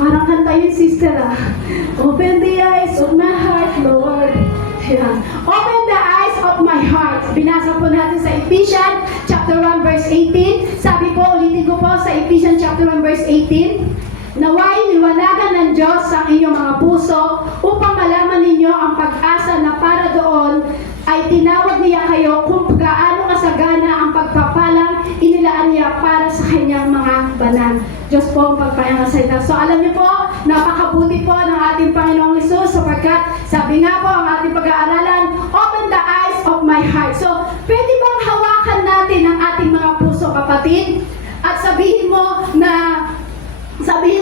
Parang kanta yun, sister ah. Open the eyes of my heart, Lord. Yan. Open the eyes of my heart. Binasa po natin sa Ephesians chapter 1 verse 18. Sabi po, ulitin ko po sa Ephesians chapter 1 verse 18. Naway liwanagan ng Diyos ang inyong mga puso upang malaman ninyo ang pag-asa na para doon ay tinawag niya kayo kung gaano kasagana ang pagpapalang inilaan niya para sa kanyang mga banal. Diyos po ang pagpayang salita. So alam niyo po, napakabuti po ng ating Panginoong Hesus sapagkat sabi nga po ang ating pag-aaralan, open the eyes of my heart. So pwede bang hawakan natin ang ating mga puso, kapatid? At sabihin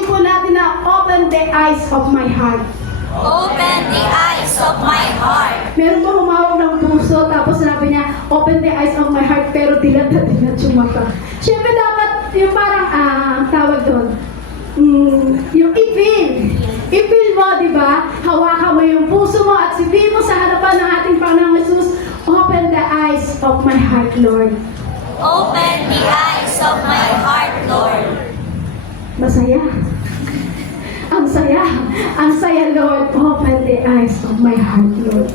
po natin na open the eyes of my heart. Open the eyes of my heart. Meron po humawak ng puso, tapos sinabi niya, open the eyes of my heart, pero dilat na dilat yung mata. Siyempre dapat, yung parang, tawag doon, yung i-feel mo, di ba? Hawakan mo yung puso mo at sabihin mo sa harapan ng ating Panginoong Hesus, open the eyes of my heart, Lord. Open the eyes of my heart, Lord. Masaya. Ang saya. Ang saya, Lord. Open the eyes of my heart, Lord.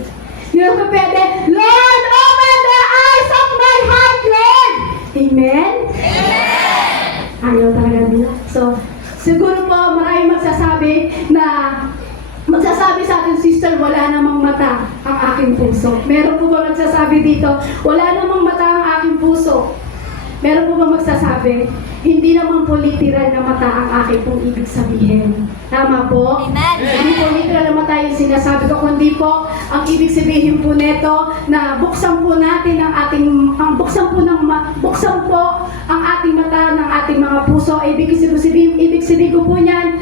Hindi mo pa pwede, Lord, open the eyes of my heart, Lord. Amen? Amen. Ayaw talaga nila. So, siguro po maraming magsasabi sa ating sister, wala namang mata ang aking puso. Meron po ba magsasabi dito, wala namang mata ang aking puso? Meron po ba magsasabi, hindi naman po literal na mata ang aking pong ibig sabihin? Tama po? Amen. Hindi po literal na mata yung sinasabi ko, kundi po, ang ibig sabihin po neto na buksan po natin ang ating, buksan po ang ating mata ng ating mga puso. Ibig sabihin ko po niyan,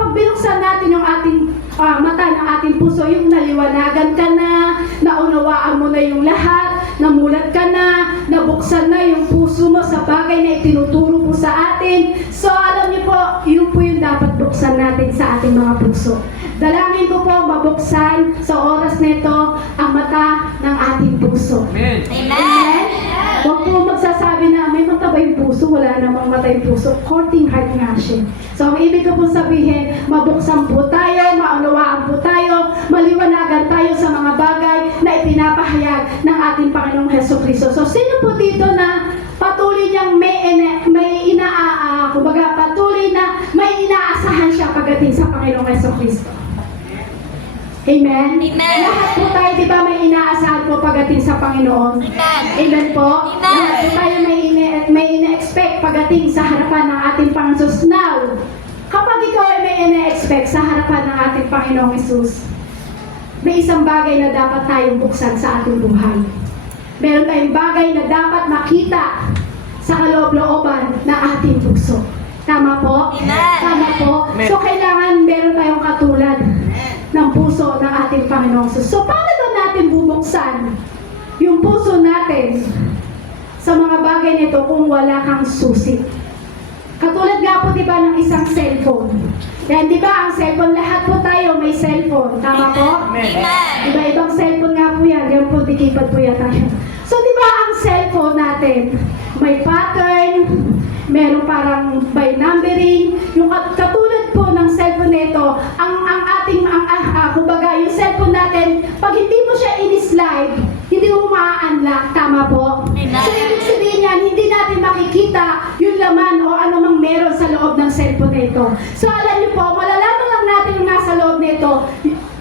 pag binuksan natin yung ating mata ng ating puso, yung naliwanagan ka na, naunawaan mo na yung lahat, namulat ka na, nabuksan na yung puso mo sa bagay na itinuturo po sa atin. So alam niyo po, yun po yung dapat buksan natin sa ating mga puso. Dalangin ko po mabuksan sa oras nito ang mata ng ating puso. Amen. Amen. Huwag po magsasabi na may mata ba yung puso? Wala namang mata yung puso. Courting heart nga siya. So ang ibig ko po sabihin, mabuksan po tayo, maunawaan po tayo, maliwanagan tayo sa mga bagay na ipinapahayag ng ating Panginoong Hesukristo. So sino po dito na patuloy niyang patuloy na may inaasahan siya pagdating sa Panginoong Hesukristo? Amen? Amen. Lahat po tayo, di ba, may inaasahan po pagdating sa Panginoon? Amen. Amen po? Amen. Lahat po tayo may ina-expect pagdating sa harapan ng ating Panginoon Jesus. Now, kapag ikaw ay may ina-expect sa harapan ng ating Panginoong Jesus, may isang bagay na dapat tayong buksan sa ating buhay. Meron tayong bagay na dapat makita sa kaloob-looban ng ating puso. Tama po? Amen. Tama po? So, kailangan meron tayong katulad ng puso ng ating Panginoong Jesus. So, paano ba natin bubuksan yung puso natin sa mga bagay nito kung wala kang susi? Katulad nga po, di ba, ng isang cellphone. Yan, di ba, ang cellphone, lahat po tayo may cellphone. Tama po? Amen. Iba-ibang cellphone nga po yan. Yan po, dikipad po yata yan. So, di ba, ang cellphone natin, may pattern, meron parang by numbering. Yung katulad po ng cellphone nito, kumbaga, yung cellphone natin, pag hindi mo siya in-slide, hindi mo ma-unlock. Tama po? Amen. So, ibig sabihin yan, hindi natin makikita yung laman o ano mang meron sa loob ng cellphone nito. So, alam niyo po, malalaman lang natin yung nasa loob nito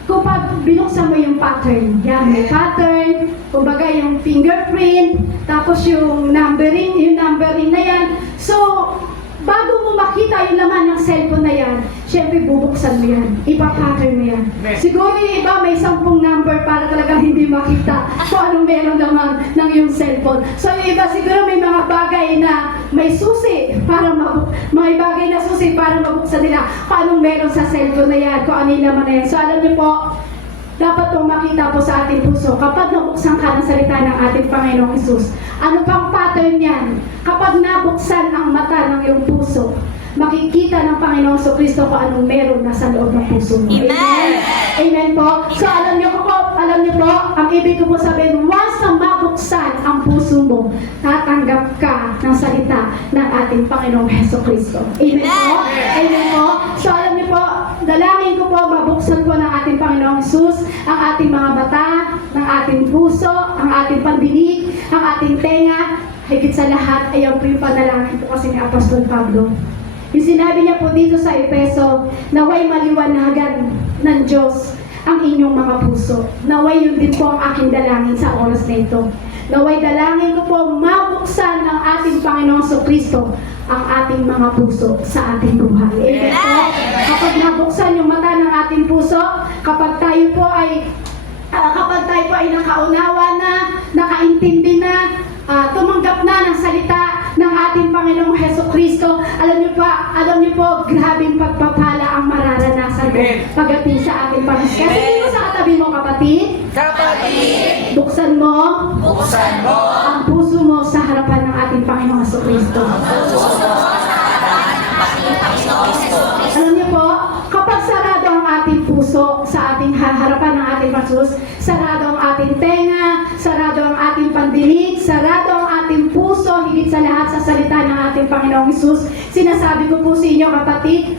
kapag binuksan mo yung pattern. Yan, may pattern, kumbaga yung fingerprint, tapos yung numbering na yan. So, bago mo makita yung laman ng cellphone na yan, syempre bubuksan mo yan, ipapattern mo yan. Siguro yung iba may 10 number para talagang hindi makita kung anong meron laman ng yung cellphone. So yung iba siguro may mga bagay na may susi para may bagay na susi para mabuksan nila kung anong meron sa cellphone na yan, kung ano yung laman na yan. So alam niyo po, dapat pong makita po sa ating puso kapag nabuksan ka ng salita ng ating Panginoong Hesus. Ano pang pattern yan? Kapag nabuksan ang mata ng iyong puso, makikita ng Panginoong Jesucristo kung anong meron na sa loob ng puso mo. Amen. Amen po. So alam niyo po, ang ibig ko po sabihin, once na mabuksan ang puso mo, tatanggap ka ng salita ng ating Panginoong Jesucristo. Amen po. Amen po. So alam Panginoong Hesus ang ating mga mata, ng ating puso, ang ating pandinig, ang ating tenga. Higit sa lahat, ayaw po yung panalangin po kasi ni Apostol Pablo. Yung sinabi niya po dito sa Efeso, naway maliwanagan ng Diyos ang inyong mga puso. Naway yun din po ang aking dalangin sa oras na ito. Naway dalangin ko po mabuksan ng ating Panginoong Kristo ang ating mga puso sa ating buhay. Amen po. Kapag nabuksan yung mata ng ating puso, kapag tayo po ay nakaunawa na, nakaintindi na, tumanggap na ng salita ng ating Panginoong Heso Kristo, alam niyo po, grabing pagpapala ang mararanasan mo pagdating sa ating Panginoon. Kasi dito sa katabi mo, kapatid, buksan mo ang puso mo sa harapan ng ating Panginoong Heso Kristo. Alam niyo po, kapag sarado ang ating puso sa ating harapan ng ating Panginoon, sarado ang ating tenga, sarado ang ating pandinig, sarado ang ating puso, higit sa lahat sa salita ng ating Panginoong Hesus, sinasabi ko po sa inyo, kapatid,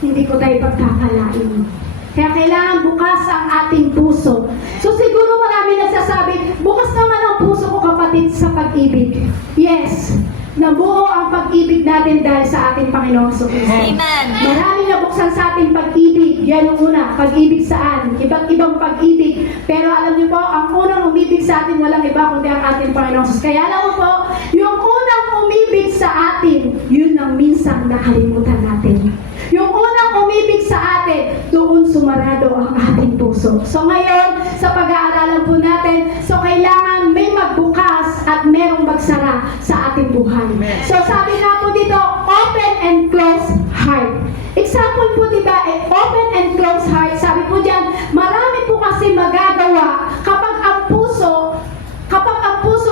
hindi ko tayo pagkakalain. Kaya kailangan bukas ang ating puso. So siguro marami nagsasabi, bukas naman ang puso ko, kapatid, sa pag-ibig. Yes, nabuo ang pag-ibig natin dahil sa ating Panginoong Hesus. Amen. Marami na buksan sa ating pag-ibig. Yan ang una. Pag-ibig saan? Iba't ibang pag-ibig. Pero alam niyo po, ang unang umibig sa atin, walang iba kundi ang ating Panginoong Hesus. Kaya alam mo po, yung unang umibig sa atin, yun ang minsan nakalimutan natin. Yung unang umibig sa atin, doon sumarado ang ating puso. So ngayon, sa pag-aaralan po natin, so kailangan may magbukas at merong magsara sa ating buhay. So sabi nga po dito, open and close heart. Example po diba, open and close heart. Sabi po dyan, marami po kasi magagawa kapag ang puso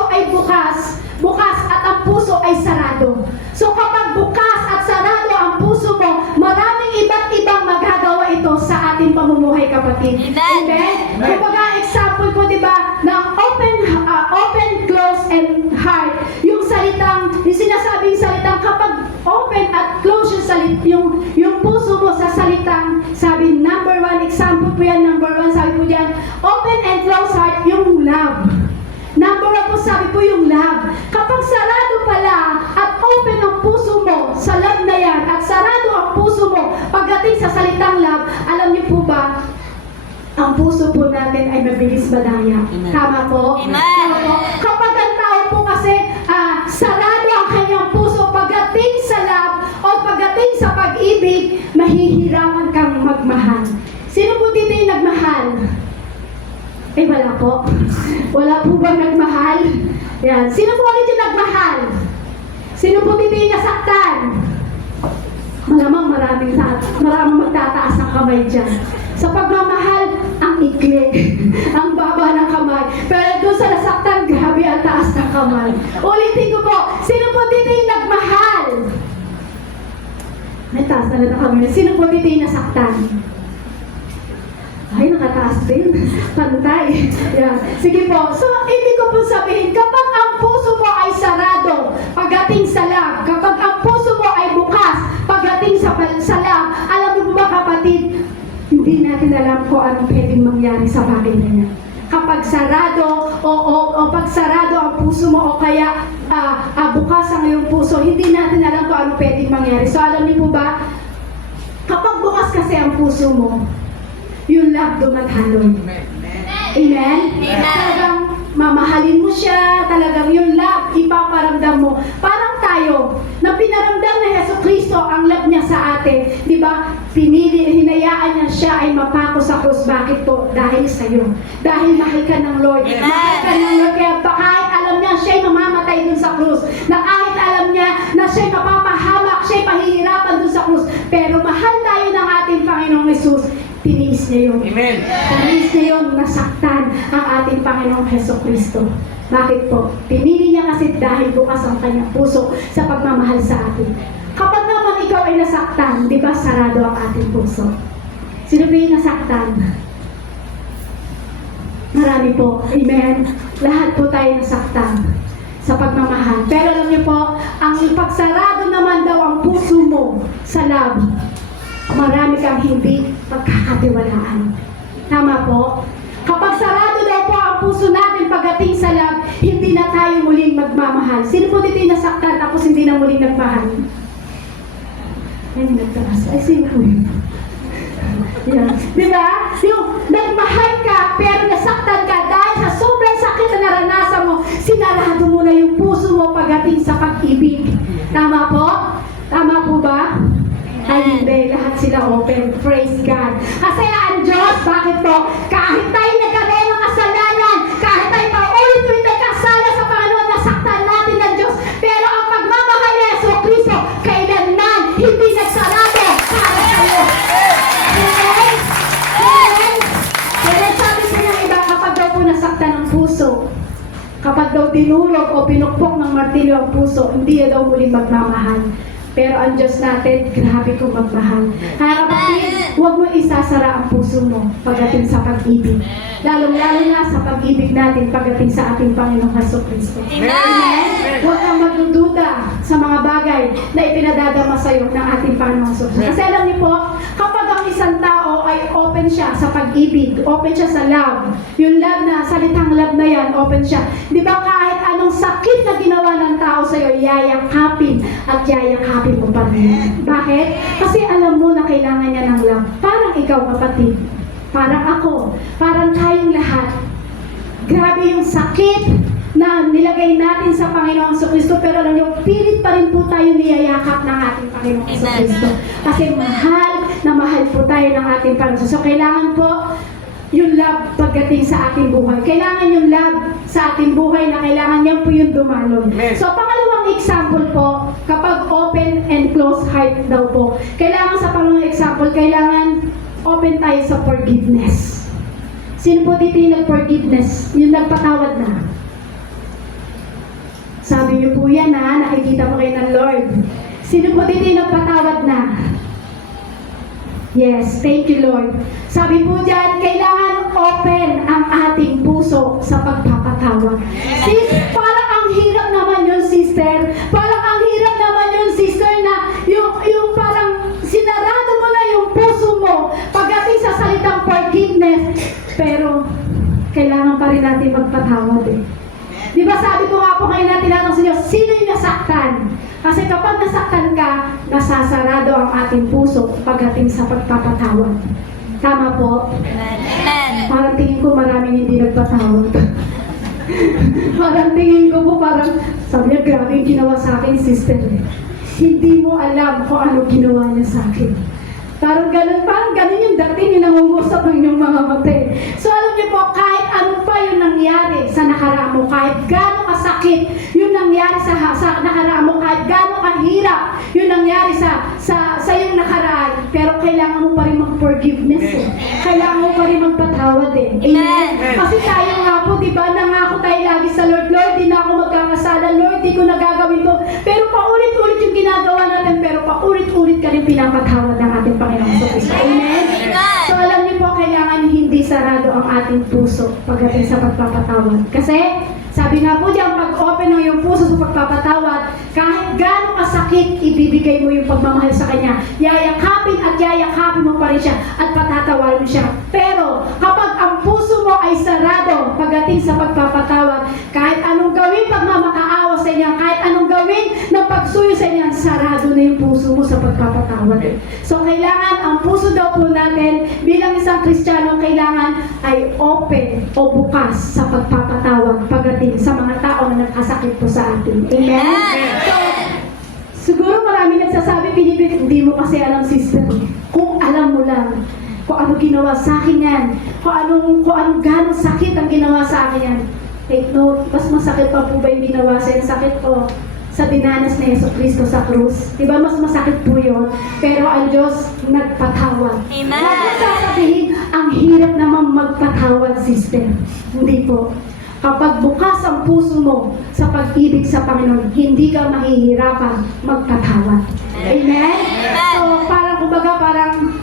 ay bukas at ang puso ay sarado. So kapag bukas at sarado ang puso mo, maraming iba't ibang magagawa ito sa ating pamumuhay, kapatid. Amen? Kumbaga, example po diba, ng open, close, and heart. Yung sinasabing salitang kapag open at close yung puso mo sa salitang, sabi, number one, example po yan, number one, sabi po dyan, open and close heart, yung love. Number one po, sabi po yung love. Kapag sarado pala at open ang puso mo sa love na yan, at sarado ang puso mo pagdating sa salitang love, alam niyo po ba, ang puso po natin ay mabilis madaya. Tama po? Amen. Tama po? Kapag ang tao po kasi sarado ang kanyang puso pagdating sa love o pagdating sa pag-ibig, mahihirapan kang magmahal. Sino po dito yung nagmahal? Wala po. Wala po bang nagmahal? Yan. Sino po ulit yung nagmahal? Sino po dito yung nasaktan? Malamang maraming magtataas ng kamay dyan. Sa pagmamahal, ang ikli, ang baba ng kamay. Pero doon sa nasaktan, grabe ang taas ng kamay. Ulitin ko po, sino po dito yung nagmahal? May taas na ng kamay. Sino po dito yung nasaktan? Ay, nakataas din. Pantay. Yan. Sige po. So, ibig ko po sabihin, kapag ang puso mo ay sarado, pagdating sa love, kapag ang puso mo ay bukas, pagdating sa love, alam mo ba, kapatid, hindi natin alam kung anong pwedeng mangyari sa bagay na yan. Kapag sarado o pag sarado ang puso mo o kaya bukas ang iyong puso, hindi natin alam kung anong pwedeng mangyari. So, alam niyo po ba, kapag bukas kasi ang puso mo, yung love dumadaloy. Amen? Talagang mamahalin mo siya, talagang yung love ipaparamdam mo. Parang tayo, na pinaramdam na Heso Kristo ang love niya sa atin. Di ba? Hinayaan niya siya ay mapako sa krus. Bakit po? Dahil sa iyo. Dahil mahal ka ng Lord. Mahal ka ng Lord. Kaya kahit alam niya siya'y mamamatay dun sa krus, na kahit alam niya na siya'y mapapahamak, siya'y pahihirapan dun sa krus, pero mahal tayo ng ating Panginoong Hesus. Tiniis niya yun. Amen. Tiniis niya yun, nasaktan ang ating Panginoong Heso Kristo. Bakit po? Pinili niya kasi dahil bukas ang kanyang puso sa pagmamahal sa atin. Kapag naman ikaw ay nasaktan, di ba sarado ang ating puso? Sino ba yung nasaktan? Marami po. Amen. Lahat po tayo nasaktan sa pagmamahal. Pero alam niyo po, ang pagsarado naman daw ang puso mo sa love, marami kang hindi pagkakatiwalaan. Tama po? Kapag sarado daw po ang puso natin pagdating sa love, hindi na tayo muling magmamahal. Sino po dito yung nasaktan tapos hindi na muling nagmahal? Ay, nagtaas. Ay, sino po yun? Yan. Di ba? Yung nagmahal ka, pero nasaktan ka dahil sa sobrang sakit na naranasan mo, sinarado mo na yung puso mo pagdating sa pag-ibig. Tama po? Tama po ba? Ay, hindi. Lahat sila open. Praise God. Kasi ang Diyos, bakit po? Kahit tayo nagkaroon ng kasalanan, kahit tayo paulit-ulit nagkasala sa Panginoon, nasaktan natin ng Diyos. Pero ang pagmamahal ni Jesucristo, kailanman hindi nagsarado para sa'yo. Amen? Amen? Kaya sabi ko ng iba, kapag daw po nasaktan ang puso, kapag daw dinurog o pinukpok ng martilyo ang puso, hindi daw muling magmamahal. Pero ang Diyos natin, grabe kong magmahal. Kaya kapatid, huwag mo isasara ang puso mo pagdating sa pag-ibig. Lalong-lalo na sa pag-ibig natin pagdating sa ating Panginoong Jesucristo. Amen? Huwag kang magdududa sa mga bagay na ipinadadama sa iyo ng ating Panginoong Jesucristo. Kasi alam niyo po, kapag ang isang tao ay open siya sa pag-ibig, open siya sa love, yung love na, salitang love na yan, open siya. Di ba kahit anong sakit na ginawa ng tao sa iyo, yayakapin at yayakapin mo pa rin. Bakit? Kasi alam mo na kailangan niya ng love. Parang ikaw, kapatid. Parang ako. Parang tayong lahat. Grabe yung sakit na nilagay natin sa Panginoong Jesucristo, pero alam niyo, pilit pa rin po tayo niyayakap ng ating Panginoong Jesucristo. Kasi mahal na mahal po tayo ng ating Panginoon. So, kailangan po yung love pagdating sa ating buhay. Kailangan yung love sa ating buhay na kailangan niyan po yung dumalog. So, pangalawang example po, kapag open and closed heart daw po, kailangan sa pangalawang example, kailangan open tayo sa forgiveness. Sino po dito yung nag-forgiveness? Yung nagpatawad na? Sabi niyo po yan ha, nakikita mo kayo ng Lord. Sino po dito yung nagpatawad na? Yes, thank you Lord. Sabi po dyan, kailangan open ang ating puso sa pagpapatawad. Sis, parang ang hirap naman yun, sister. Parang ang hirap naman yun, sister, na yung parang sinarado mo na yung puso mo pagdating sa salitang forgiveness. Pero, kailangan pa rin natin magpatawad eh. Di ba sabi ko nga po kayo na tinatanong sa inyo, sino yung nasaktan? Kasi kapag nasaktan ka, nasasarado ang ating puso pagdating sa pagpapatawad. Tama po? Amen. Parang tingin ko maraming hindi nagpatawad. Parang tingin ko po parang, sabi niya, grabe yung ginawa sa akin, sister. Hindi mo alam kung ano ginawa niya sa akin. Parang ganun yung dating yung nangungusap ng inyong mga mata. So alam niyo po, kahit ano pa yung nangyari sa nakaraan mo, kahit gano'ng kasakit yung nangyari sa nakaraan mo, kahit gano'ng kahirap yung nangyari sa yung nakaraan, pero kailangan mo pa rin mag-forgiveness eh. Kailangan mo pa rin magpatawad eh. Amen? Kasi tayo nga po, di ba, nangako tayo lagi sa Lord, Lord, di na ako magkakasala, Lord, di ko nagagawin to. Pero paulit-ulit yung ginagawa natin, pero paulit-ulit ka rin pinapatawad ng ating Panginoong Jesucristo. Amen? So alam niyo po, kailangan hindi sarado ang ating puso pagdating sa pagpapatawad. Kasi, sabi nga po diyan, pag open ang iyong puso sa pagpapatawad, kahit gaano kasakit, ibibigay mo yung pagmamahal sa Kanya. Yayakapin at yayakapin mo pa rin siya at patatawarin mo siya. Pero, kapag ang puso mo ay sarado pagdating sa pagpapatawad, kahit anong gawin pagmamakaawa sa Inyo, kahit anong gawin ng pagsuyo sa Inyo, sarado na yung puso mo sa pagpapatawad. So, kailangan ang puso daw po natin bilang isang Kristiyano, kailangan ay open o bukas sa pagpapatawad pagdating sa mga tao na nagkasakit po sa atin. Amen? So, siguro marami nagsasabi, pinipili, hindi mo kasi alam, sister. Kung alam mo lang, kung ano ginawa sa akin yan, kung anong gano'ng sakit ang ginawa sa akin yan. Take note, mas masakit pa po ba yung ginawa sa yung sakit ko sa dinanas ni Jesucristo sa krus? Diba mas masakit po yun? Pero ang Diyos nagpatawad. Amen. Huwag mo sasabihin, ang hirap naman magpatawad, sister. Hindi po. Kapag bukas ang puso mo sa pag-ibig sa Panginoon, hindi ka mahihirapan magpatawad. Amen? So,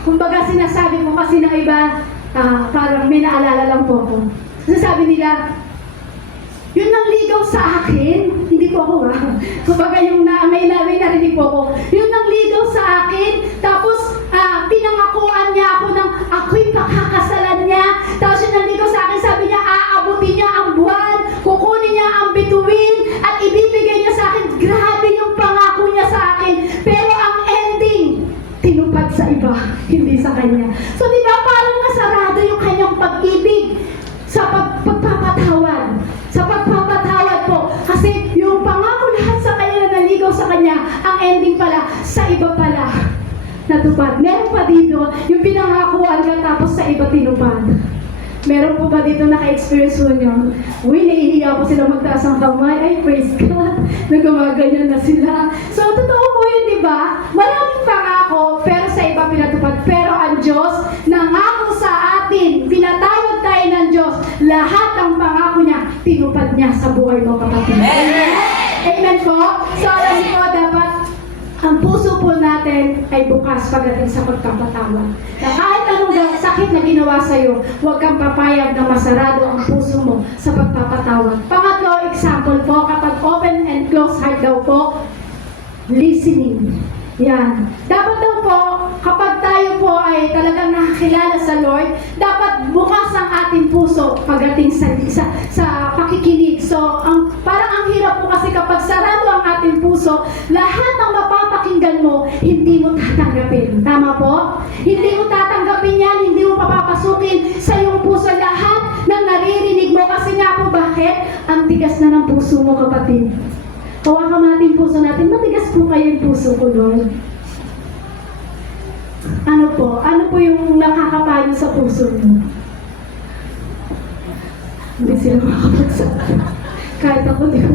kumbaga sinasabi mo kasi ng iba, parang may naalala lang po ako. Sasabi nila, yun ang ligaw sa akin, hindi po ako kumbaga yung may narinig po ako, yun ang ligaw sa akin, tapos pinangakuan niya ako ng ako'y pakakasalan niya matupad sa iba, hindi sa Kanya. So, di ba, parang nasarado yung Kanyang pag-ibig sa pagpapatawad. Sa pagpapatawad po. Kasi yung pangako lahat sa Kanya na naligaw sa Kanya, ang ending pala, sa iba pala natupad. Meron pa dito, yung pinangakuan ka tapos sa iba tinupad. Meron po ba dito naka-experience mo nyo? Uy, naiiya po sila magtaas ang kamay. Ay, praise God. Nagamaganyan na sila. So, totoo po yun, di ba? Maraming pangako, pero sa iba pinatupad. Pero ang Diyos, nangako sa atin. Pinatawag tayo ng Diyos. Lahat ng pangako niya, tinupad niya sa buhay mo, kapatid. Amen? Amen po? So, alam niyo po, dapat ang puso po natin ay bukas pagdating sa pagpapatawad. Na kahit anong sakit na ginawa sa'yo, huwag kang papayag na masarado ang puso mo sa pagpapatawad. Pangatlo, example po, kapag open and close heart daw po, listening. Yan. Dapat daw po, kapag tayo po ay talagang nakakilala sa Lord, dapat bukas ang ating puso pagdating sa pakikinig. So, parang ang hirap po kasi kapag sarado ang ating puso, lahat ng mapapakinggan mo, hindi mo tatanggapin. Tama po? Hindi mo tatanggapin yan, hindi mo papapasukin sa iyong puso lahat ng naririnig mo. Kasi nga po, bakit? Ang tigas na ng puso mo, kapatid. Hawakan natin puso natin. Matigas po kayo yung puso ko, Lord. Ano po? Ano po yung nakakapayo sa puso niyo? Hindi sila makakapagsabi. Kahit ako, di ko.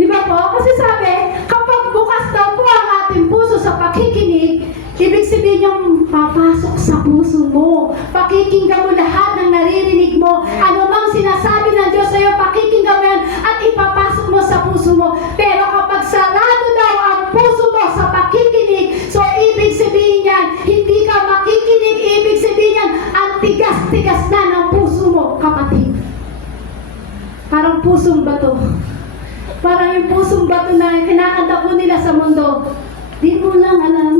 Di ba po? Kasi sabi, kapag bukas daw po ang ating puso sa pakikinig, ibig sabihin yung papasok sa puso mo. Pakikinggan mo lahat ng naririnig mo. Ano mang sinasabi ng Diyos sa'yo, pakikinggan mo yan at ipapasok mo sa puso mo. Pero kapag sarado daw ang puso mo sa pakikinig, so ibig sabihin yan, hindi ka makikinig, ibig sabihin yan, ang tigas-tigas na ng puso mo, kapatid. Parang pusong bato. Parang yung pusong bato na kinakanta po nila sa mundo. Di mo lang alam.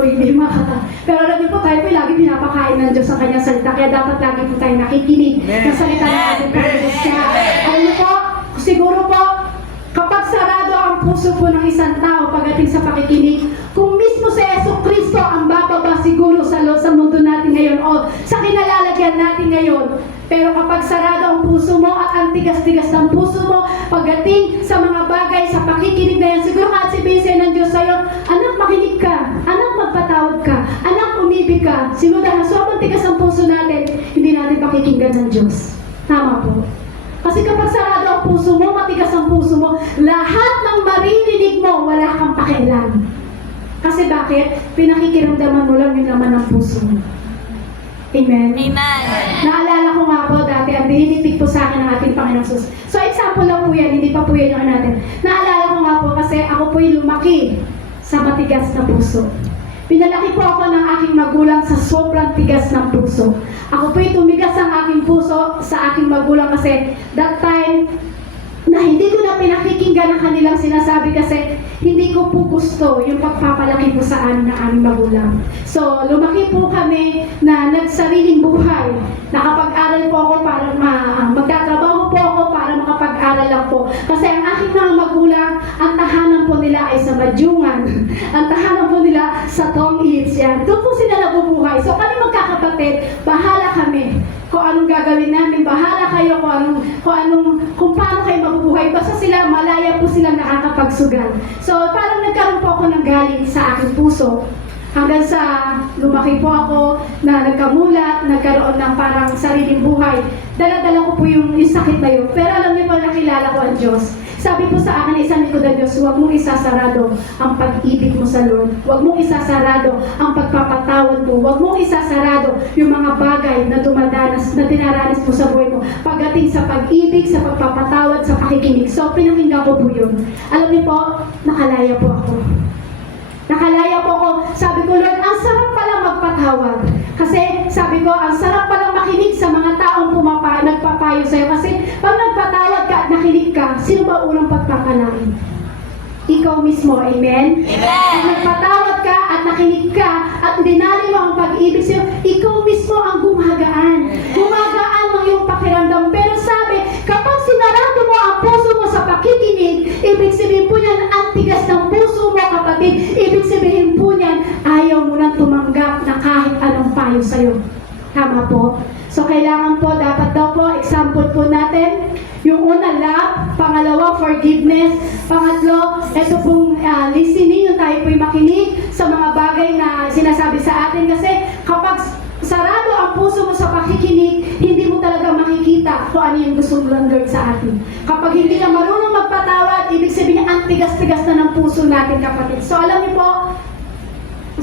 Hindi makata. Pero alam niyo po, tayo po lagi pinapakain ng Diyos sa kanyang salita. Kaya dapat lagi po tayo nakikinig ng salita ng ating Panginoon. Kaya alam niyo po, siguro po, kapag sarado ang puso po ng isang tao pagdating sa pakikinig, kung mismo si Jesucristo ang bababa siguro sa mundo natin ngayon o sa kinalalagyan natin ngayon. Pero kapag sarado ang puso mo at ang tigas-tigas ng puso mo pagdating sa mga bagay, sa pakikinig na yan, siguro kahit sabihin sa'yo ng Diyos sa'yo, anak, makinig ka, anak, magpatawad ka, anak, umibig ka. Siguro dahil sobrang tigas ang puso natin, hindi natin pakikinggan ng Diyos. Tama po. Kasi kapag sarado ang puso mo, matigas ang puso mo, lahat ng maririnig mo, wala kang pakialam. Kasi bakit? Pinakikiramdaman mo lang yung laman ng puso mo. Amen? Amen. Naalala ko nga po dati, ang dinitig po sa akin ng ating Panginoong Sus. So example lang po yan, hindi pa po yan yung natin. Naalala ko nga po kasi ako po yung lumaki sa matigas na puso. Pinalaki po ako ng aking magulang sa sobrang tigas ng puso. Ako po yung tumigas ang aking puso sa aking magulang kasi that time na hindi ko na pinakikinggan ang kanilang sinasabi kasi hindi ko po gusto yung pagpapalaki po sa amin ng aming magulang. So, lumaki po kami na nagsariling buhay. Nakapag-aral po ako para magtatrabaho po ako para makapag-aral lang po. Kasi ang aking mga magulang, ang tahanan po nila ay sa Madyungan. Ang tahanan po nila sa Tongits. Yan. Doon po sila nabubuhay. So, kami magkakapatid, bahala kami. Kung anong gagawin namin, bahala kayo kung paano kayo mabubuhay. Basta sila, malaya po silang nakakapagsugal. So, parang nagkaroon po ako ng galing sa aking puso. Hanggang sa lumaki po ako na nagkamulat, nagkaroon ng parang sariling buhay. Dala-dala ko po yung sakit na yun. Pero alam niyo po, nakilala ko ang Diyos. Sabi po sa akin, isang likod ng Diyos, huwag mong isasarado ang pag-ibig mo sa Lord. Huwag mong isasarado ang pagpapatawad mo. Huwag mong isasarado yung mga bagay na dinaranas mo sa buhay mo. Pagdating sa pag-ibig, sa pagpapatawad, sa pakikinig. So, pinakinggan ko po yun. Alam niyo po, nakalaya po ako. Nakalaya po ako. Sabi ko, Lord, ang sarap pala magpatawad. Kasi sabi ko, ang sarap pala makinig sa mga taong nagpapayo sa'yo. Kasi pag nagpatawad ka at nakinig ka, sino ba unang pagpapalain? Ikaw mismo, amen? Amen. Pag nagpatawad ka at nakinig ka at dinali mo ang pag-ibig sa'yo, ikaw mismo ang gumagaan. Gumagaan ang iyong pakiramdam. Pero sabi, kapag sinarado mo ang puso mo sa pakikinig, ibig sabihin po niyan, ang tigas ng puso mo, kapatid. Ibig sabihin po niyan, tumanggap na kahit anong payo sa'yo. Tama po? So, kailangan po, dapat daw po, example po natin, yung una, love. Pangalawa, forgiveness. Pangatlo, ito pong listening, yung tayo po'y makinig sa mga bagay na sinasabi sa atin. Kasi kapag sarado ang puso mo sa pakikinig, hindi mo talaga makikita kung ano yung gusto ng Lord sa atin. Kapag hindi ka marunong magpatawad, ibig sabihin ang tigas-tigas na ng puso natin, kapatid. So, alam niyo po,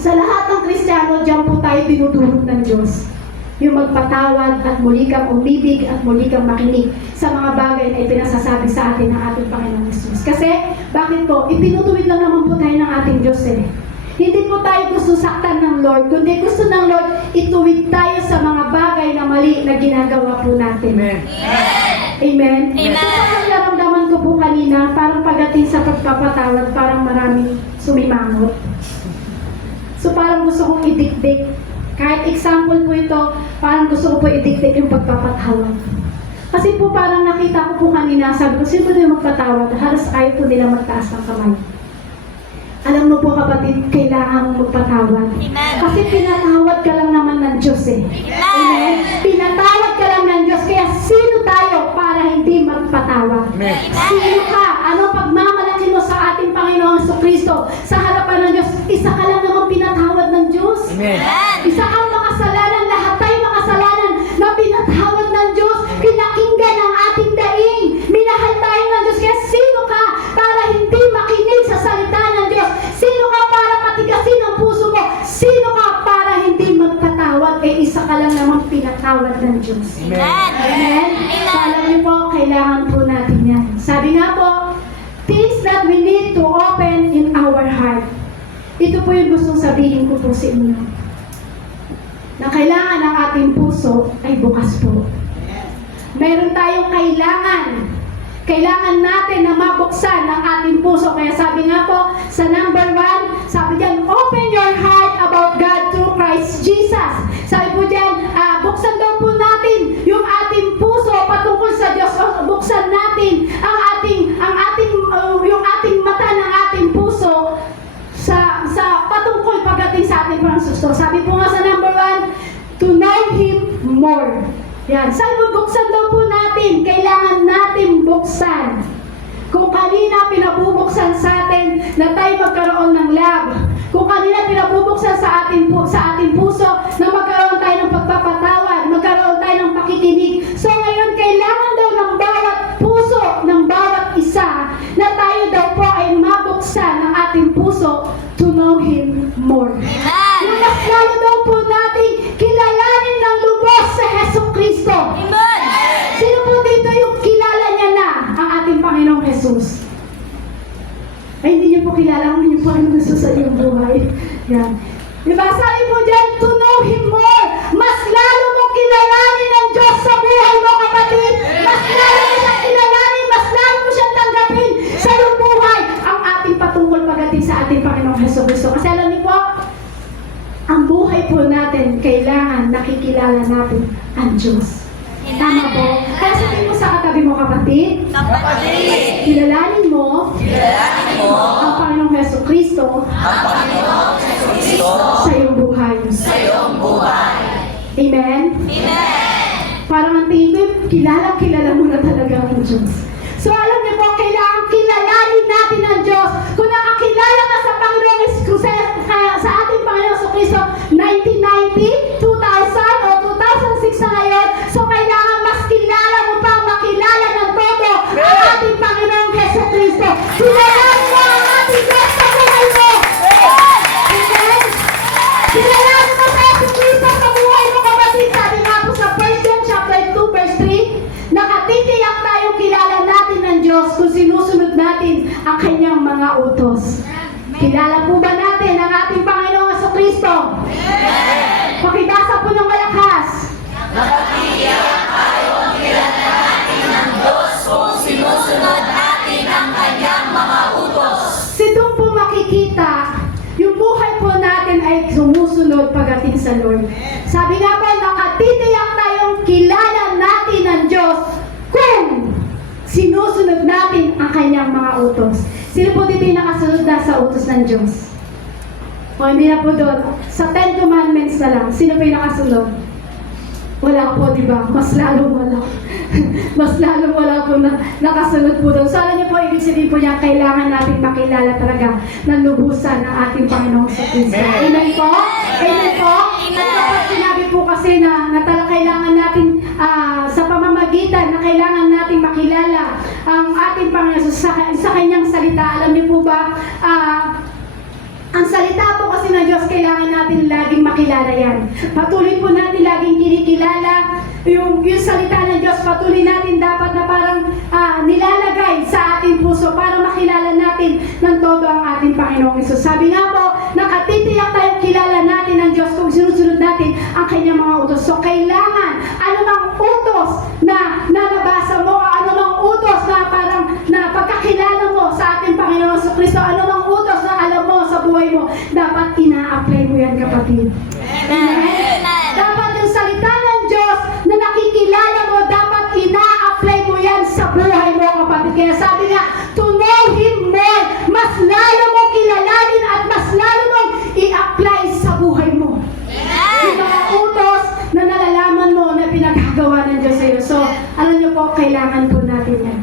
sa lahat ng Kristiyano, diyan po tayo dinudulog ng Diyos. Yung magpatawad at muli kang umibig at muli kang makinig sa mga bagay na ipinasasabi sa atin ng ating Panginoong Jesus. Kasi, bakit po? Ipinutuwid lang naman po tayo ng ating Diyos eh. Hindi po tayo gusto saktan ng Lord, kundi gusto ng Lord ituwid tayo sa mga bagay na mali na ginagawa po natin. Amen. Amen? Amen. So, parang naramdaman ko po kanina, parang pagdating sa pagpapatawad, parang maraming sumimangot. So, parang gusto kong idikdik. Kahit example po ito, parang gusto ko po idikdik yung pagpapatawad. Kasi po parang nakita ko po kanina, sabi ko, sino na yung magpatawad? Halos ayaw po nila magtaas ng kamay. Alam mo po kapatid, kailangan mong magpatawad. Amen. Kasi pinatawad ka lang naman ng Diyos eh. Amen? Pinatawad ka lang ng Diyos, kaya sino tayo para hindi magpatawad? Amen. Sino ka? Ano pagmamalaki mo sa ating Panginoong Jesucristo? Sa harapan ng Diyos, isa ka lang naman pinatawad ng Diyos. Amen. Isa kang makasalanan, lahat tayo makasalanan na pinatawad ng Diyos, pinakinggan ang ating daing, minahal tayo ng Diyos. Kaya sino ka para hindi makinig sa salita ng Diyos? Sino ka para patigasin ang puso mo? Sino ka para hindi magpatawad? Eh, isa ka lang naman pinatawad ng Diyos. Amen. Amen? So, alam niyo po, kailangan po natin yan. Sabi nga po, things that we need to open in our heart. Ito po yung gustong sabihin ko po sa inyo. Na kailangan ang ating puso ay bukas po. Meron tayong kailangan. Kailangan natin na mabuksan ang ating puso. Kaya sabi nga po, sa number 1, sabi diyan, open your heart about God through Christ Jesus. Sabi po diyan, buksan daw po natin yung ating puso patungkol sa Diyos. Buksan natin yung ating mata ng ating puso sa patungkol pagdating sa ating Panginoon. Sabi po nga sa number 1, to know Him more. Yan. Sabi po, buksan daw po natin. Kailangan natin buksan. Kung kanina pinabubuksan sa atin na tayo magkaroon ng love. Kung kanina pinabubuksan sa ating puso na magkaroon tayo ng pagpapatawad, magkaroon tayo ng pakikinig. So ngayon, kailangan daw ng bawat puso, ng bawat isa, na tayo daw po ay mabuksan ng ating puso to know Him more. Yung mas lalo daw po natin kilalanin ng lubos sa Heso Kristo. Amen. Sino po dito yung kilala niya na ang ating Panginoong Jesus? Ay, hindi niyo po kilala ang inyong Panginoong Jesus sa iyong buhay. Yan. Diba? Sabi po dyan, to know Him more. Mas lalo mong kilalanin ng Diyos sa buhay mo, kapatid. Mas lalo mo siyang kilalanin, mas lalo mo siyang tanggapin sa iyong buhay ang ating patungkol pagdating sa ating Panginoong Heso Kristo. Kasi alam niyo po, ang buhay po natin, kailangan nakikilala natin ang Diyos. Tama po? Kaya sabihin mo sa katabi mo, kapatid, Kapatid, kilalanin mo ang Panginoong Heso Kristo sa iyong buhay. Amen? Parang ang tingin ko, kilala mo na talaga ang Diyos. So alam niyo po, kailangan kilalanin natin ang Diyos. Kung nakakilala ka sa Panginoong sa ating Panginoong Jesucristo 1990, 2000 o 2006 na ngayon, so kailangan mas kilala mo pa, makilala ng todo ang ating Panginoong Jesucristo. Kilalanin mo ang ating Diyos sa buhay mo. Amen? Kilalanin mo sa Jesucristo sa buhay mo, kapatid. Sabi nga po sa 1 John chapter 2 verse 3, nakatitiyak tayong kilala natin ng Diyos kung sinusunod natin ang kanyang mga utos. Kilala po ba natin ang ating Panginoong Jesucristo? Pakibasa po ng malakas. sinusunod natin ang kanyang mga utos. Si doon po makikita, yung buhay po natin ay sumusunod pagdating sa Lord. Sabi nga po, nakatitiyak tayong kilala natin ang Diyos kung sinusunod natin ang kanyang mga utos. Sino po dito yung nakasunod na sa utos ng Diyos? O hindi na po doon. Sa 10 Commandments na lang, sino pa yung nakasunod? Wala po, di ba? Mas lalong wala. Mas lalong wala po na nakasunod po doon. So alam niyo po, ibig sabihin po niya, kailangan natin makilala talaga ng lubusan ng ating Panginoong Kristo. Amen po? Amen po? At kapag sinabi po kasi na kailangan natin sa pamamagitan na kailangan natin makilala ang ating Panginoon sa kanyang salita. Alam niyo po ba, ang salita po kasi ng Diyos, kailangan natin laging makilala yan. Patuloy po natin laging kinikilala yung salita ng Diyos. Patuloy natin dapat na parang nilalagay sa ating puso para makilala natin ng todo ang ating Panginoong Hesus. Sabi nga po, nakatitiyak tayong kilala natin ang Diyos kung sinusunod natin ang kanyang mga utos. So kailangan, anumang utos na nabasa mo, anumang utos na parang na pagkakilala mo sa ating Panginoong Kristo, anumang utos na alam mo sa buhay mo, dapat ina-apply mo yan, kapatid. Amen? Dapat yung salita ng Diyos na nakikilala mo, dapat ina-apply mo yan sa buhay mo, kapatid. Kaya sabi nga, to know Him more, mas lalo mong kilalanin at mas lalo mong i-apply sa buhay mo. Yung mga utos na nalalaman mo na pinaghagawa ng Diyos sa iyo. So, alam niyo po, kailangan po natin yan.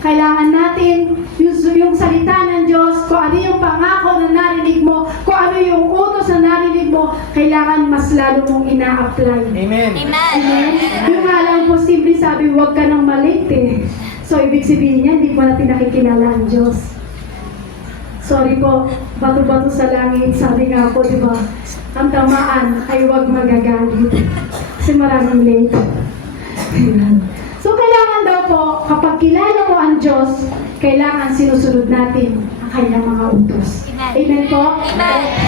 Kailangan natin yung salita ng Diyos, kung ano yung pangako na narinig mo, kung ano yung utos na narinig mo, kailangan mas lalo mong ina-apply. Amen. Amen? Yung nga lang po, simple sabi, huwag ka nang malate. So, ibig sabihin niya, hindi po natin nakikilala ang Diyos. Sorry po, bato-bato sa langit, sabi nga po, di ba? Ang tamaan ay huwag magagalit. Kasi maraming late. So, kailangan daw po, kapag kilala mo ang Diyos, kailangan sinusunod natin ang kanyang mga utos. Amen po?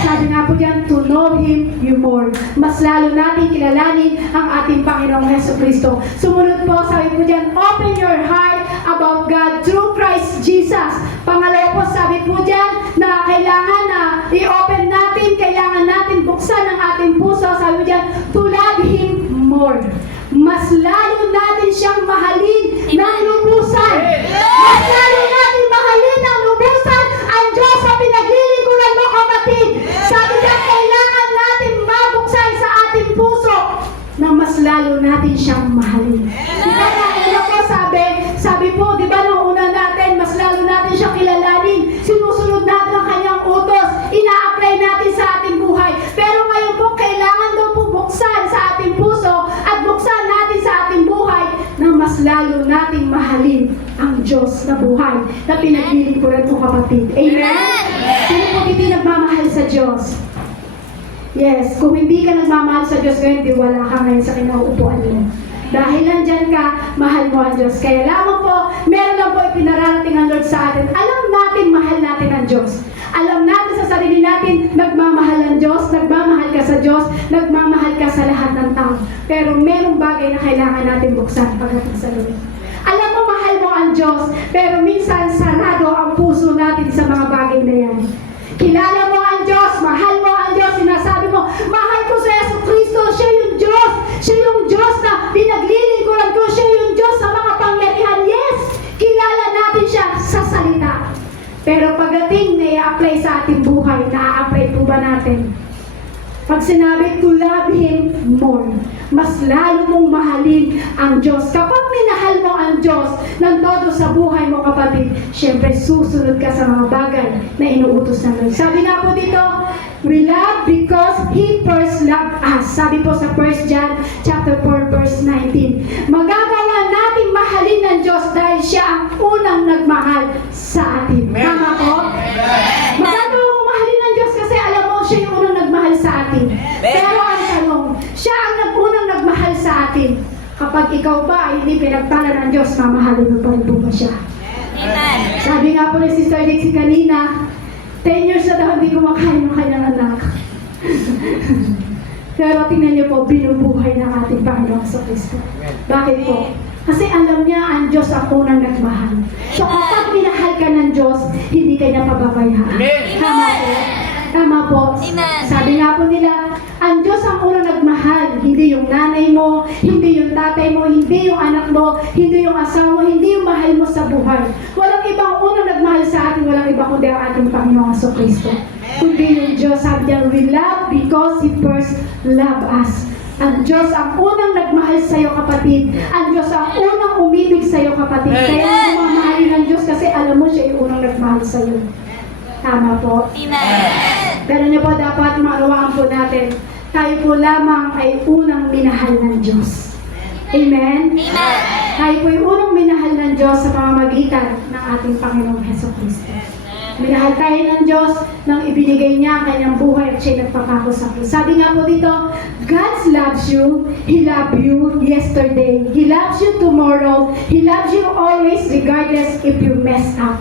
Sabi nga po dyan, to know Him you more. Mas lalo natin kilalanin ang ating Panginoong Hesus Kristo. Sumunod po, sabi po dyan, open your heart about God through Christ Jesus. Pangalawa po, sabi po dyan, na kailangan na i-open natin, kailangan natin buksan ang ating puso. Sabi po dyan, to love Him more. Mas lalo natin siyang mahalin ng lubusan. Mas lalo natin mahalin ng lubusan ang Diyos sa pinaglilingkuran mo, kapatid. Sabi niya, kailangan natin mabuksan sa ating puso na mas lalo natin siyang mahalin. Diba na, una po sabi po, di ba nung una natin, mas lalo natin siyang kilalanin, sinusunod natin ang kanyang utos, ina-apply natin sa ating buhay. Pero ngayon po, kailangan daw po buksan sa ating puso at buksan natin sa ating buhay na mas lalo nating mahalin ang Diyos na buhay na pinaglilingkuran mo, kapatid. Amen? Sino po hindi nagmamahal sa Diyos? Yes, kung hindi ka nagmamahal sa Diyos ngayon, di wala ka ngayon sa kinauupuan mo. Dahil nandyan ka, mahal mo ang Diyos. Kaya lamang po, meron lang po ipinararating ang Lord sa atin. Alam natin, mahal natin ang Diyos. Alam natin sa sarili natin, nagmamahal ang Diyos, nagmamahal ka sa Diyos, nagmamahal ka sa lahat ng tao. Pero merong bagay na kailangan natin buksan pagdating sa Lord. Alam mo, mahal mo ang Diyos, pero minsan sarado ang puso natin sa mga bagay na yan. Kilala mo ang Diyos, mahal mo ang Diyos, sinasabi mo, mahal ko sa Yesu Kristo, siya yung Diyos, siya yung Diyos na pinaglilingkuran ko, siya yung Diyos sa mga pangyarihan. Yes, kilala natin siya sa salita. Pero pagdating na i-apply sa ating buhay, na-apply po ba natin? Pag sinabi, to love Him more, mas lalo mong mahalin ang Diyos. Kapag minahal mo ang Diyos ng todo sa buhay mo, kapatid, syempre susunod ka sa mga bagay na inuutos ng Lord. Sabi nga po dito, we love because He first loved us. Sabi po sa 1 John chapter 4 verse 19. Magagawa natin mahalin ng Diyos dahil siya ang unang nagmahal sa atin. Tama po? Magagawa mong mahalin ng Diyos kasi alam mo siya yung unang nagmahal sa atin. Pero ang tanong, siya ang unang nagmahal sa atin. Kapag ikaw ba ay hindi pinagpala ng Diyos, mamahalin mo pa rin po ba siya? Sabi nga po ni Sister Dixie kanina, 10 years na daw hindi kumakain ng kanyang anak. Pero tingnan niyo po, binubuhay ng ating Panginoon sa Kristo. Bakit po? Kasi alam niya ang Diyos ang unang nagmahal. So kapag minahal ka ng Diyos, hindi ka niya pababayaan. Tama po? Tama po. Sabi nga po nila, ang Diyos ang unang nagmahal. Hindi yung nanay mo, hindi yung tatay mo, hindi yung anak mo, hindi yung asawa mo, hindi yung mahal mo sa buhay. Walang ibang unang nagmahal sa atin, walang iba kundi ang ating Panginoong Kristo. kundi yung Diyos. Sabi niya, we love because He first loved us. Ang Diyos ang unang nagmahal sa'yo, kapatid. Ang Diyos ang unang umibig sa'yo, kapatid. Kaya mo mamahalin ng Diyos kasi alam mo siya yung unang nagmahal sa'yo. Tama po. Amen. Pero niyo po dapat maunawaan po natin, tayo po lamang ay unang minahal ng Diyos. Amen? Amen. Tayo po yung unang minahal ng Diyos sa pamamagitan ng ating Panginoong Hesukristo. Minahal tayo ng Diyos nang ibinigay niya ang kanyang buhay at siya nagpapako sa akin. Sabi nga po dito, God loves you. He loved you yesterday. He loves you tomorrow. He loves you always regardless if you mess up.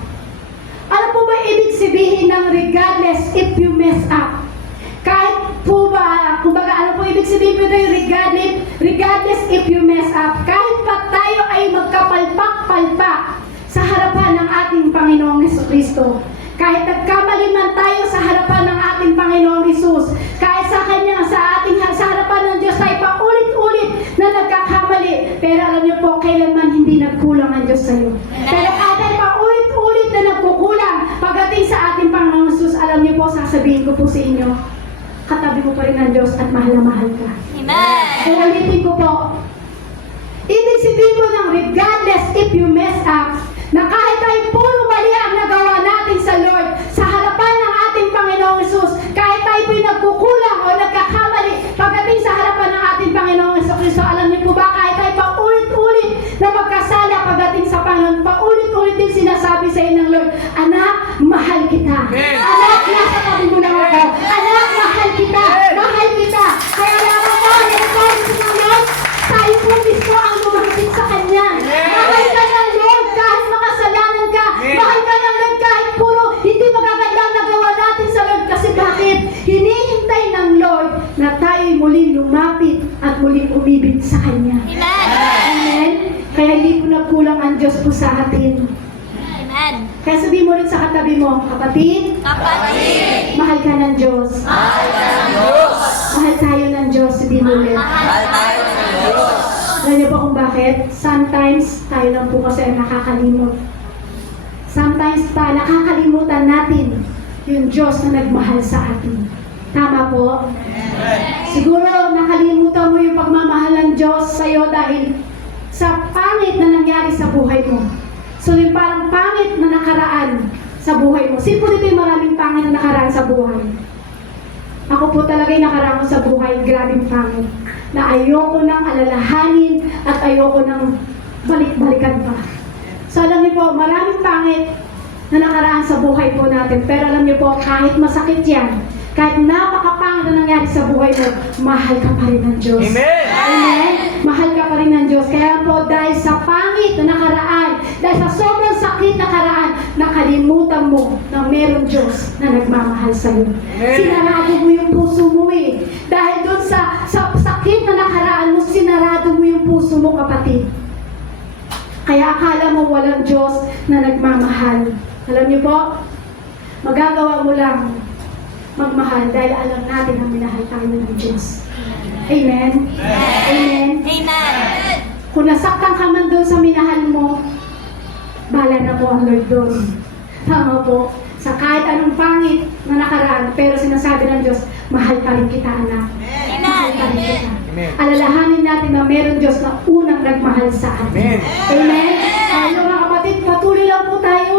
Ano po ba ibig sabihin ng regardless if you mess up? Kahit po ba, kumbaga ano po ibig sabihin po yung regardless if you mess up, kahit pa tayo ay magkapalpak-palpak sa harapan ng ating Panginoong Hesukristo, kahit nagkamali man tayo sa harapan ng ating Panginoong Hesus, kahit sa harapan ng Diyos tayo paulit-ulit na nagkakamali, pero alam niyo po, kailanman hindi nagkulang ang Diyos sa iyo. Pero kahit tayo paulit-ulit na nagkukulang pagdating sa ating Panginoong Hesus, alam niyo po, sasabihin ko po sa inyo, katabi mo pa rin ang Diyos at mahal na mahal ka. Amen. Kaya ulitin ko po, ibig sabihin mo ng regardless if you mess up, na kahit ay puro mali ang nagawa natin sa Lord, sa harapan ng ating Panginoong Hesus, kahit tayo po'y nagkukulang o nagkakamali pagdating sa harapan ng ating Panginoong Hesukristo, alam niyo po ba, kahit tayo paulit-ulit na magkasala pagdating sa Panginoon, paulit-ulit din sinasabi sa inyo ng Lord, anak, mahal kita. Anak, nasa tabi mo lang ako. Anak, mahal kita. Mahal kita. Kaya lamang po, nagkakaroon ng Lord, tayo po mismo ang lumapit sa Kanya. Mahal ka ng Lord kahit makasalanan ka. Mahal ka ng Lord kahit puro hindi magagandang nagawa natin sa Lord. Kasi bakit? Hinihintay ng Lord na tayo'y muling lumapit at muling umibig sa Kanya. Amen. Amen? Kaya hindi po nagkulang ang Diyos po sa atin. Amen. Kaya sabihin mo rin sa katabi mo, kapatid, Kapatid, mahal ka ng Diyos. mahal ka ng Diyos. Mahal tayo ng Diyos, sabihin mo ulit. Mahal tayo ng Diyos. Alam niyo ba kung bakit? Sometimes, tayo lang po kasi ay nakakalimot. Sometimes, nakakalimutan natin yung Diyos na nagmahal sa atin. Tama po? Siguro, nakalimutan mo yung pagmamahal ng Diyos sa'yo dahil sa pangit na nangyari sa buhay mo. So, yung parang pangit na nakaraan sa buhay mo. Sino po dito yung maraming pangit na nakaraan sa buhay? Ako po talaga yung nakaraan ko sa buhay, grabing pangit. Na ayoko nang alalahanin at ayoko nang balik-balikan pa. So alam niyo po, maraming pangit na nakaraan sa buhay po natin. Pero alam niyo po, kahit masakit yan, kahit napakapangit na nangyari sa buhay mo, mahal ka pa rin ng Diyos. Amen! Amen? Mahal ka pa rin ng Diyos. Kaya po, dahil sa pangit na nakaraan, dahil sa sobrang sakit na nakaraan, nakalimutan mo na meron Diyos na nagmamahal sa iyo. Amen. Sinarado mo yung puso mo eh. Dahil doon sa sakit na nakaraan mo, sinarado mo yung puso mo, kapatid. Kaya akala mo walang Diyos na nagmamahal. Alam niyo po, magagawa mo lang magmahal dahil alam natin na minahal tayo ng Diyos. Amen? Amen? Amen. Kung nasaktan ka man doon sa minahal mo, bahala na po ang Lord doon. Tama po. Sa kahit anong pangit na nakaraan, pero sinasabi ng Diyos, mahal pa rin kita, anak. Mahal pa rin kita. Amen. Alalahanin natin na meron Diyos na unang nagmahal sa atin. Amen. Amen? Kaya mga kapatid, patuloy lang po tayo.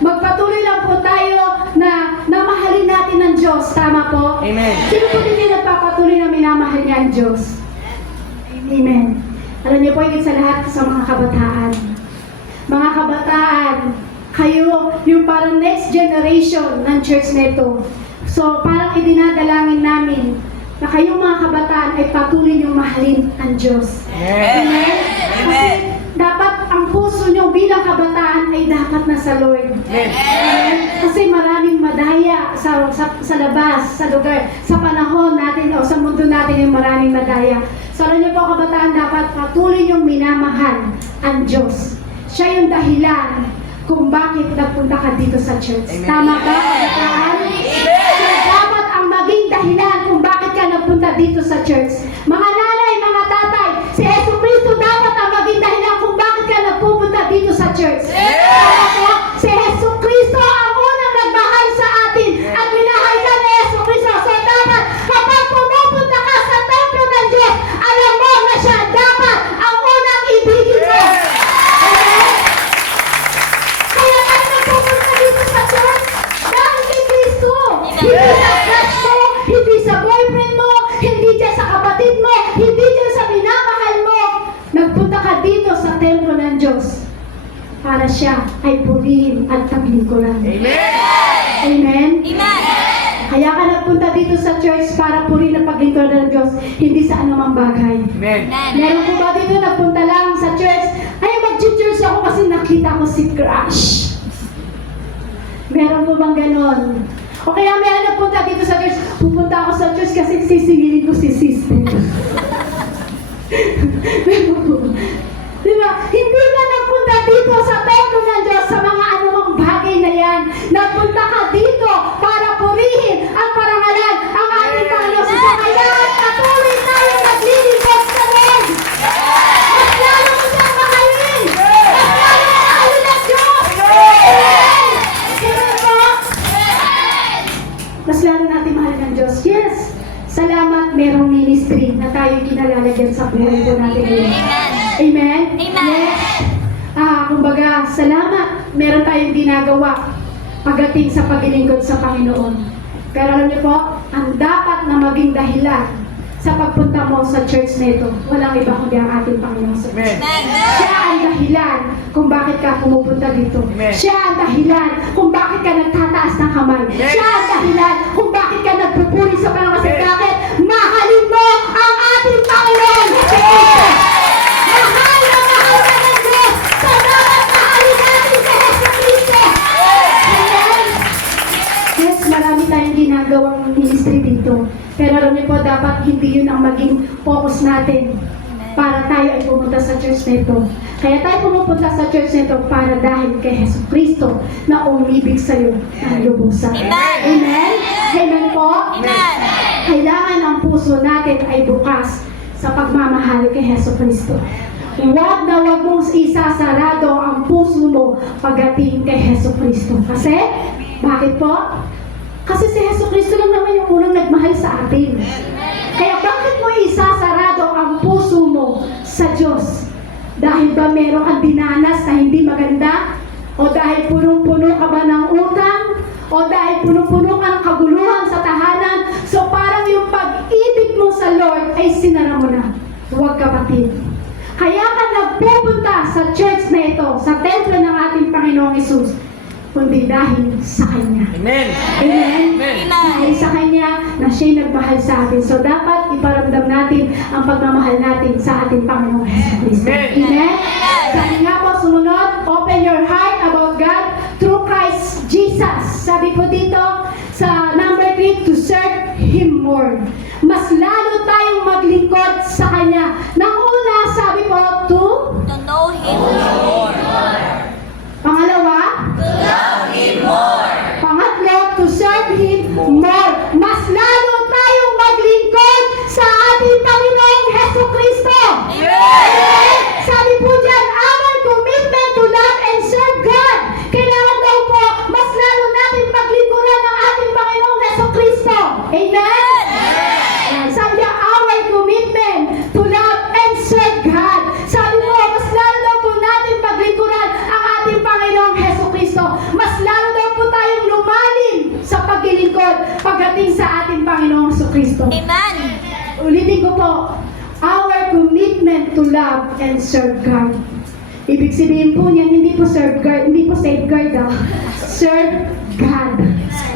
Magpatuloy lang po tayo na mahalin natin ng Diyos. Tama po? Amen. Sino po din yung nagpapatuloy na minamahal niya ang Diyos? Amen. Alam niyo po, higit sa lahat sa mga kabataan. Mga kabataan, kayo yung parang next generation ng church nito. So, parang idinadalangin namin na kayong mga kabataan ay patuloy niyong mahalin ang Diyos. Amen. Amen? Kasi dapat ang puso niyo bilang kabataan ay dapat nasa Lord. Amen. Kasi maraming madaya sa labas, sa lugar, sa panahon natin o sa mundo natin yung maraming madaya. So alam niyo po, kabataan, dapat patuloy niyong minamahal ang Diyos. Siya yung dahilan kung bakit nagpunta ka dito sa church. Amen. Tama ba, kabataan? Siya dapat ang maging dahilan kung bakit ka nagpunta dito sa church. Mga nanay, mga tatay, si Jesucristo dapat ang maging dahilan kung bakit ka nagpupunta dito sa church. Tama po? Si Jesucristo ang unang nagmahal sa atin at minahal ka siya ay purihin at taglingkuran. Amen. Amen? Amen. Kaya ka nagpunta dito sa church para purihin at paglingkuran ng Diyos, hindi sa anumang bagay. Amen. Amen. Meron po ba dito nagpunta lang sa church? Ay, mag-church ako kasi nakita ko si Crush. Meron po bang ganon? O kaya meron nagpunta dito sa church, pupunta ako sa church kasi sisingilin ko si sister. Meron po. Diba? Hindi ka nagpunta dito sa templo ng Diyos sa mga anumang bagay na yan. Nagpunta ka dito para purihin at parangalan ang ating Panginoon sa kaya patuloy tayo naglilingkod sa Lord. Mas lalo mo siyang mahalin. Mas lalo mo mahalin ang Diyos. Amen po? Mas lalo natin mahalin ang Diyos. Yes. Salamat, merong ministry na tayo kinalalagyan sa buhay po natin ngayon. Amen? Amen. Yes. Kumbaga, salamat. Meron tayong ginagawa pagdating sa paglilingkod sa Panginoon. Pero alam niyo po, ang dapat na maging dahilan sa pagpunta mo sa church na ito, walang iba kundi ang ating Panginoon sa Amen. Siya ang dahilan kung bakit ka pumupunta dito. Amen. Siya ang dahilan kung bakit ka nagtataas ng kamay. Amen. Siya ang dahilan kung bakit ka nagpupuri sa Panginoon. Kasi Amen. bakit? Mahalin mo ang ating Panginoon sa Kristo. Mahal na mahal ka ng Diyos. Sa dapat mahalin natin sa Yesu Kristo. Amen. Yes, marami tayong ginagawang ministry dito. Pero alam niyo po, dapat hindi yun ang maging focus natin para tayo ay pumunta sa church na ito. Kaya tayo pumupunta sa church na ito para dahil kay Yesu Kristo na umibig sa iyo ng lubusan. Amen. Amen? Amen po? Amen. Kailangan ang puso natin ay bukas sa pagmamahal kay Yesu Kristo. Huwag na huwag mong isasarado ang puso mo pagdating kay Yesu Kristo. Kasi, bakit po? Kasi si Yesu Kristo lang naman yung unang nagmahal sa atin. Kaya bakit mo isasarado ang puso mo sa Diyos? Dahil ba meron kang dinanas na hindi maganda? O dahil punong-puno ka ba ng utang? O dahil punong-puno ka ng kaguluhan sa tahanan? So parang yung pag-ibig mo sa Lord ay sinara mo na. Huwag kapatid. Kaya ka nagpupunta sa church na ito, sa templo ng ating Panginoong Hesus, kundi dahil sa Kanya. Amen. Amen? Amen. Dahil sa Kanya na siya'y nagmahal sa atin. So dapat iparamdam natin ang pagmamahal natin sa ating Panginoong Hesus Kristo. Amen. Amen? Sabi nga po, sumunod, open your heart about God through Christ Jesus. Sabi po dito sa number 3, to serve Him more. Mas lalo tayong maglingkod sa Kanya. Nang una, sabi po, to To know Him more. pangalawa, Love Him more. pangatlo, to serve Him more. Mas lalo tayong maglingkod sa ating Panginoong Heso Kristo. Amen. Sabi po dyan, our commitment to love and serve God. Kailangan daw po, mas lalo natin paglingkuran ng ating Panginoong Heso Kristo. Amen? Ayan. Sabi niya, our commitment to love and serve God. Sabi mo, mas lalo daw po natin paglingkuran ang ating Panginoong Heso Kristo. Mas lalo daw po tayong lumalim sa paglilingkod pagdating sa ating Panginoong Heso Kristo. Amen. Ulitin ko po, our commitment to love and serve God. Ibig sabihin po niyan, hindi po serve God, hindi po safeguard serve God.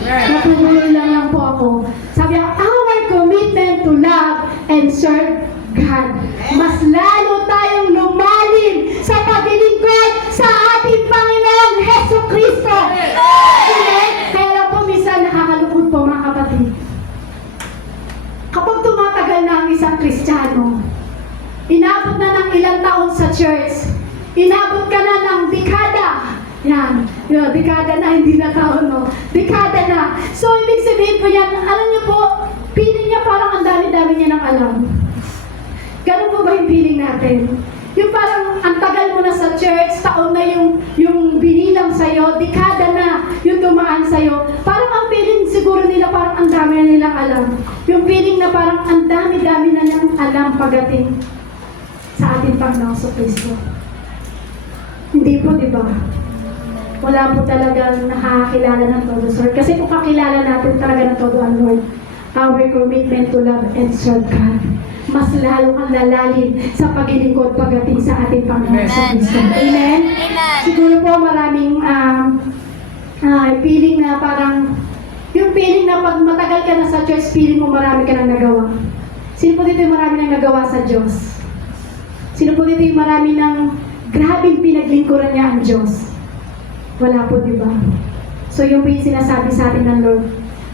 Natutulong lang po ako. Sabi niya, our commitment to love and serve God. Mas lalo tayong lumalim sa paglilingkod sa ating Panginoong Heso Kristo. Amen? Kaya lang po, minsan nakakalungkot po mga kapatid. Kapag tumatagal na ang isang Kristiyano, inabot na ng ilang taon sa church, inabot ka na ng dekada. Yan, yun, dekada na, hindi na taon, no? Dekada na. So, ibig sabihin po yan, alam niyo po, feeling niya parang ang dami-dami niya ng alam. Ganun po ba yung feeling natin? Yung parang ang tagal mo na sa church, taon na yung binilang sa'yo, dekada na yung dumaan sa'yo. Parang ang feeling siguro nila parang ang dami na nilang alam. Yung feeling na parang ang dami-dami na nilang alam pagdating sa ating Panginoong Kristo. Hindi po, di ba? Wala po talagang nakakakilala ng todo, Lord. Kasi kung kakilala natin talaga ng todo ang Lord, our commitment to love and serve God. Mas lalo kang lalalim sa paglilingkod pagdating sa ating Panginoon sa Kristo. Amen? Amen. Siguro po maraming feeling na parang, yung feeling na pag matagal ka na sa church, feeling mo marami ka nang nagawa. Sino po dito yung marami nang nagawa sa Diyos? Sino po dito yung marami nang grabing pinaglingkuran niya ang Diyos? Wala po, di ba? So yung po yung sinasabi sa atin ng Lord,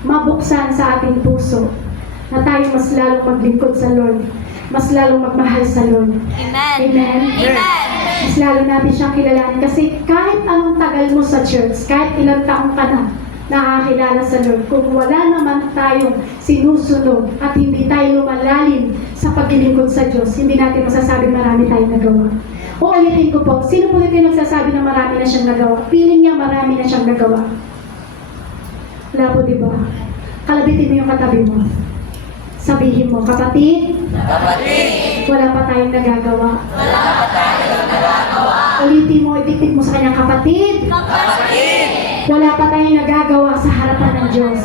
mabuksan sa ating puso na tayo mas lalong maglingkod sa Lord, mas lalong magmahal sa Lord. Amen. Amen? Amen. Mas lalo natin siyang kilalanin kasi kahit anong tagal mo sa church, kahit ilang taong ka na nakakilala sa Lord, kung wala naman tayong sinusunod at hindi tayo lumalalim sa paglilingkod sa Diyos, hindi natin masasabi marami tayong nagawa. Uulitin ko po, sino po dito yung nagsasabi na marami na siyang nagawa? Feeling niya marami na siyang nagawa. Wala po, di ba? Kalabitin mo yung katabi mo. Sabihin mo, kapatid, wala pa tayong nagagawa. Ulitin mo, idiktik mo sa kanyang kapatid, wala pa tayong nagagawa sa harapan ng Diyos.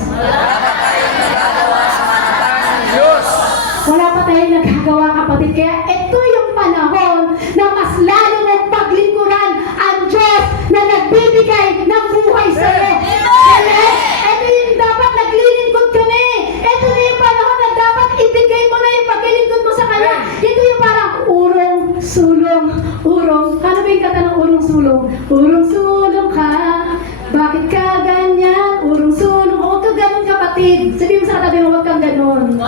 Wala pa tayong nagagawa, kapatid. Kaya ito yung panahon na mas lalo mong paglingkuran ang Diyos na nagbibigay ng buhay sa iyo. Amen? Ito yung dapat naglilingkod ka na eh. Ito na yung panahon na dapat ibigay mo na yung paglilingkod mo sa Kanya. Ito yung parang urong, sulong, urong. Ano ba yung kata ng urong, sulong? Urong, sulong ka. Bakit ka ganyan? Urong, sulong. Huwag ka ganun, kapatid. Sabihin mo sa katabi mo, huwag kang ganun.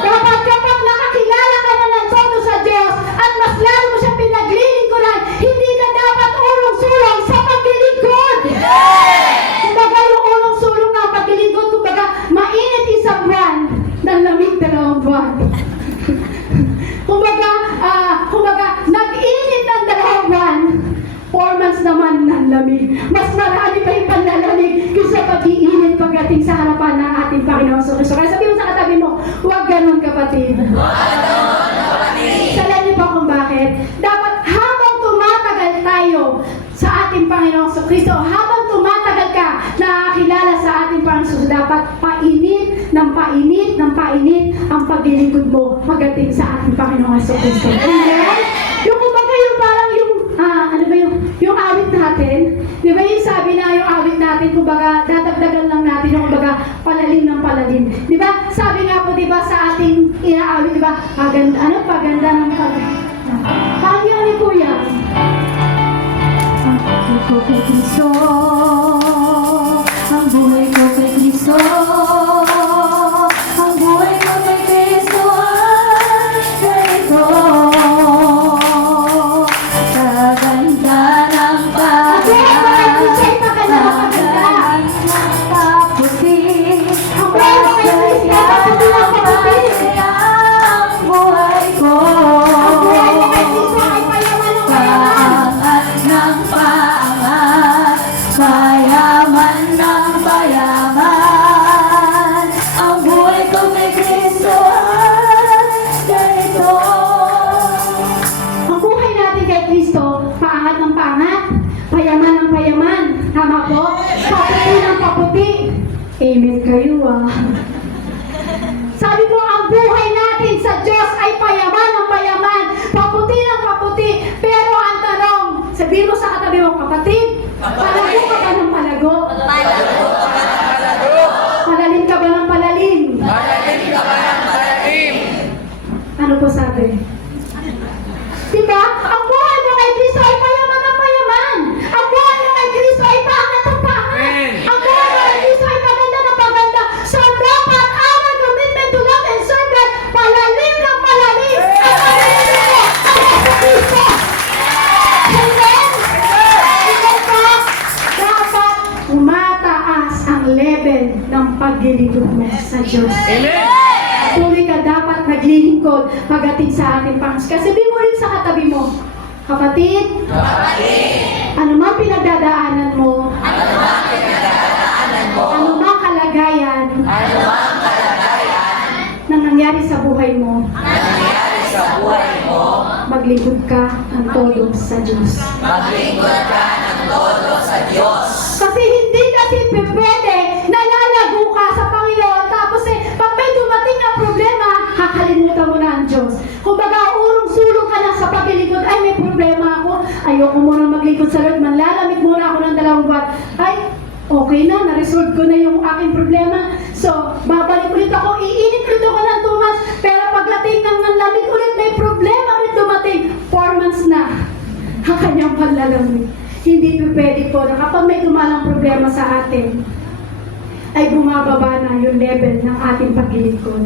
Dapat kapag nakakilala ka na ng todo sa Diyos at mas lalo mo siya pinaglilingkuran, hindi ka dapat urong-sulong sa paglilingkod. Kumbaga yung urong-sulong na paglilingkod, kumbaga mainit isang buwan, nalamig 2 buwan. kumbaga nag-init ng 2 buwan, 4 months naman ng lamig. Mas marami pa yung panlalamig kaysa pag-iinit pagdating sa harapan ng ating Panginoon sa Kristo. Kaya sabihin mo sa katabi mo, huwag ganun, kapatid. Salan niyo pa kung bakit? Dapat habang tumatagal tayo sa ating Panginoon sa Kristo, habang tumatagal ka nakakilala sa ating Panginoon, dapat painit ng painit ng painit ang paglilingkod mo pagdating sa ating Panginoon sa Kristo. Amen? Yung kumbaga yung parang yung awit natin, di ba yung sabi na yung awit natin, kumbaga dadagdagan lang natin yung kumbaga palalim ng palalim. Di ba? Sabi nga po, di ba, sa ating inaawit, di ba, paganda ng palalim. Paano yan ni Kuya? Ang buhay ko kay Kristo, ang buhay ko kay Kristo, ang buhay ko kay Kristo ay ganito. Amen kayo Sabi po, ang buhay natin sa Diyos ay payaman ng payaman, paputi ng paputi. Pero ang tanong, sabihin mo sa katabi mo, kapatid, palago ka ba ng palago? Palalim ka ba ng palalim? Ano po sabi? Diba? Ang buhay mo kay Kristo ay payaman ng payaman. Ang buhay mo kay Kristo ay paangat ng paangat. Ang buhay mo kay Kristo ay paganda ng paganda. So dapat our commitment to love and serve God, palalim ng palalim. Ang palalim mo ang Yesu Kristo. Amen? Amen po? Dapat umataas ang level ng paglilingkod mo sa Diyos. Amen. Tuloy ka dapat naglilingkod pagdating sa ating Panginoon. Kasi sabihin mo rin sa katabi mo, kapatid, ano man pinagdadaanan mo, ano man kalagayan, na nangyari sa buhay mo, maglingkod ka ng todo sa Diyos. Kasi hindi kasi pwede na lalago ka sa Panginoon tapos ayoko muna maglingkod sa Lord, manlalamig muna ako ng 2 buwan. Ay, okay na, na-resolve ko na yung aking problema. So, babalik ulit ako, iinit ulit ako ng 2 months, pero pagdating ng lamig ulit, may problema ulit dumating. 4 months na ang kanyang panlalamig. Hindi po pwede po na kapag may dumalang problema sa atin, ay bumababa na yung level ng ating paglilingkod.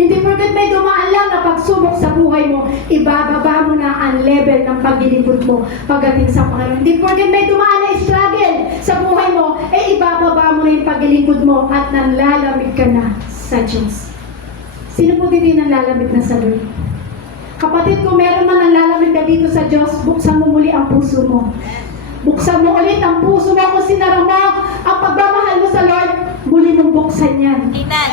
Hindi porket may dumaan lang na pagsubok sa buhay mo, ibababa mo na ang level ng paglilingkod mo pagdating sa Panginoon. Hindi porket may dumaan na struggle sa buhay mo, ibababa mo na yung paglilingkod mo at nanlalamig ka na sa Diyos. Sino po dito yung nanlalamig na sa Lord? Kapatid, kung meron man nanlalamig ka dito sa Diyos, buksan mo muli ang puso mo. Buksan mo ulit ang puso mo kung sinara mo ang pagmamahal mo sa Lord, muli mong buksan yan. Amen.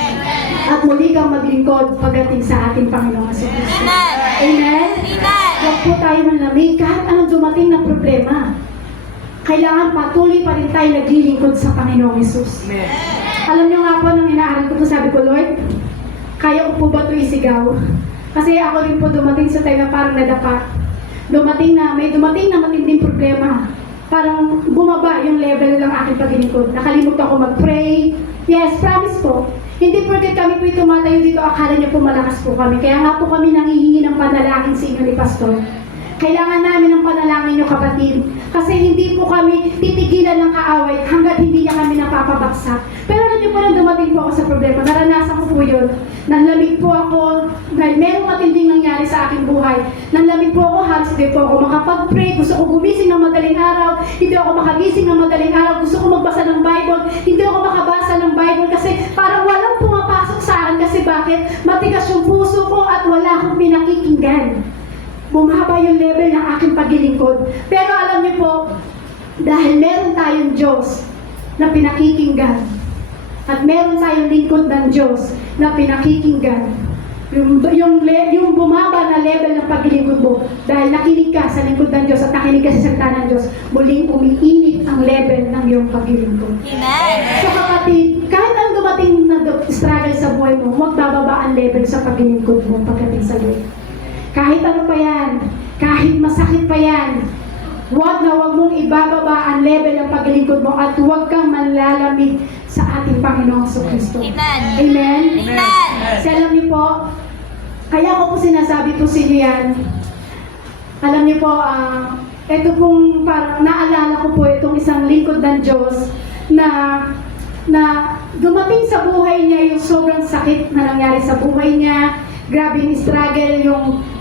At muli kang maglingkod pagdating sa ating Panginoong Kristo. Amen. Amen? Amen. Huwag po tayo manlamig kahit anong dumating na problema. Kailangan patuloy pa rin tayo naglilingkod sa Panginoong Yesus. Alam niyo nga po, nung inaaral ko po, sabi ko, Lord, kaya ko po ba ito isigaw? Kasi ako rin po dumating sa tayo na parang nadapa. May dumating na matinding problema. Parang bumaba yung level ng aking paglilingkod. Nakalimutan ko mag-pray. Yes, promise po. Hindi porket kami po tumatayo dito, akala niyo po malakas po kami. Kaya nga po kami nangihingi ng panalangin sa inyo ni Pastor. Kailangan namin ng panalangin niyo, kapatid. Kasi hindi po kami titigilan ng kaaway hanggat hindi niya kami napapabaksak. Pero alam niyo po, nang dumating po ako sa problema, naranasan ko po yun. Nanlamig po ako, dahil merong matinding nangyari sa aking buhay. Nanlamig po ako, halos hindi po ako makapag-pray. Gusto ko gumising ng madaling araw. Hindi ako makagising ng madaling araw. Gusto ko magbasa ng Bible. Hindi ako makabasa ng Bible kasi parang walang pumapasok sa akin. Kasi bakit? Matigas yung puso ko at wala akong pinakikinggan. Bumaba yung level ng aking paglilingkod. Pero alam niyo po, dahil meron tayong Diyos na pinakikinggan at meron tayong lingkod ng Diyos na pinakikinggan, yung bumaba na level ng paglilingkod mo, dahil nakinig ka sa lingkod ng Diyos at nakinig ka sa salita ng Diyos, muling umiinit ang level ng iyong paglilingkod. Amen. So kapatid, kahit ang dumating na struggle sa buhay mo, huwag bababa ang level sa paglilingkod mo pagdating sa Lord. Kahit ano pa yan, kahit masakit pa yan, huwag mong ibababa ang level ng paglilingkod mo at huwag kang manlalamig sa ating Panginoong Kristo. Amen. Amen? Amen. Kasi alam niyo po, kaya ko po sinasabi po sa inyo yan, alam niyo po, ito pong parang naalala ko po itong isang lingkod ng Diyos na dumating sa buhay niya yung sobrang sakit na nangyari sa buhay niya. Grabe yung struggle,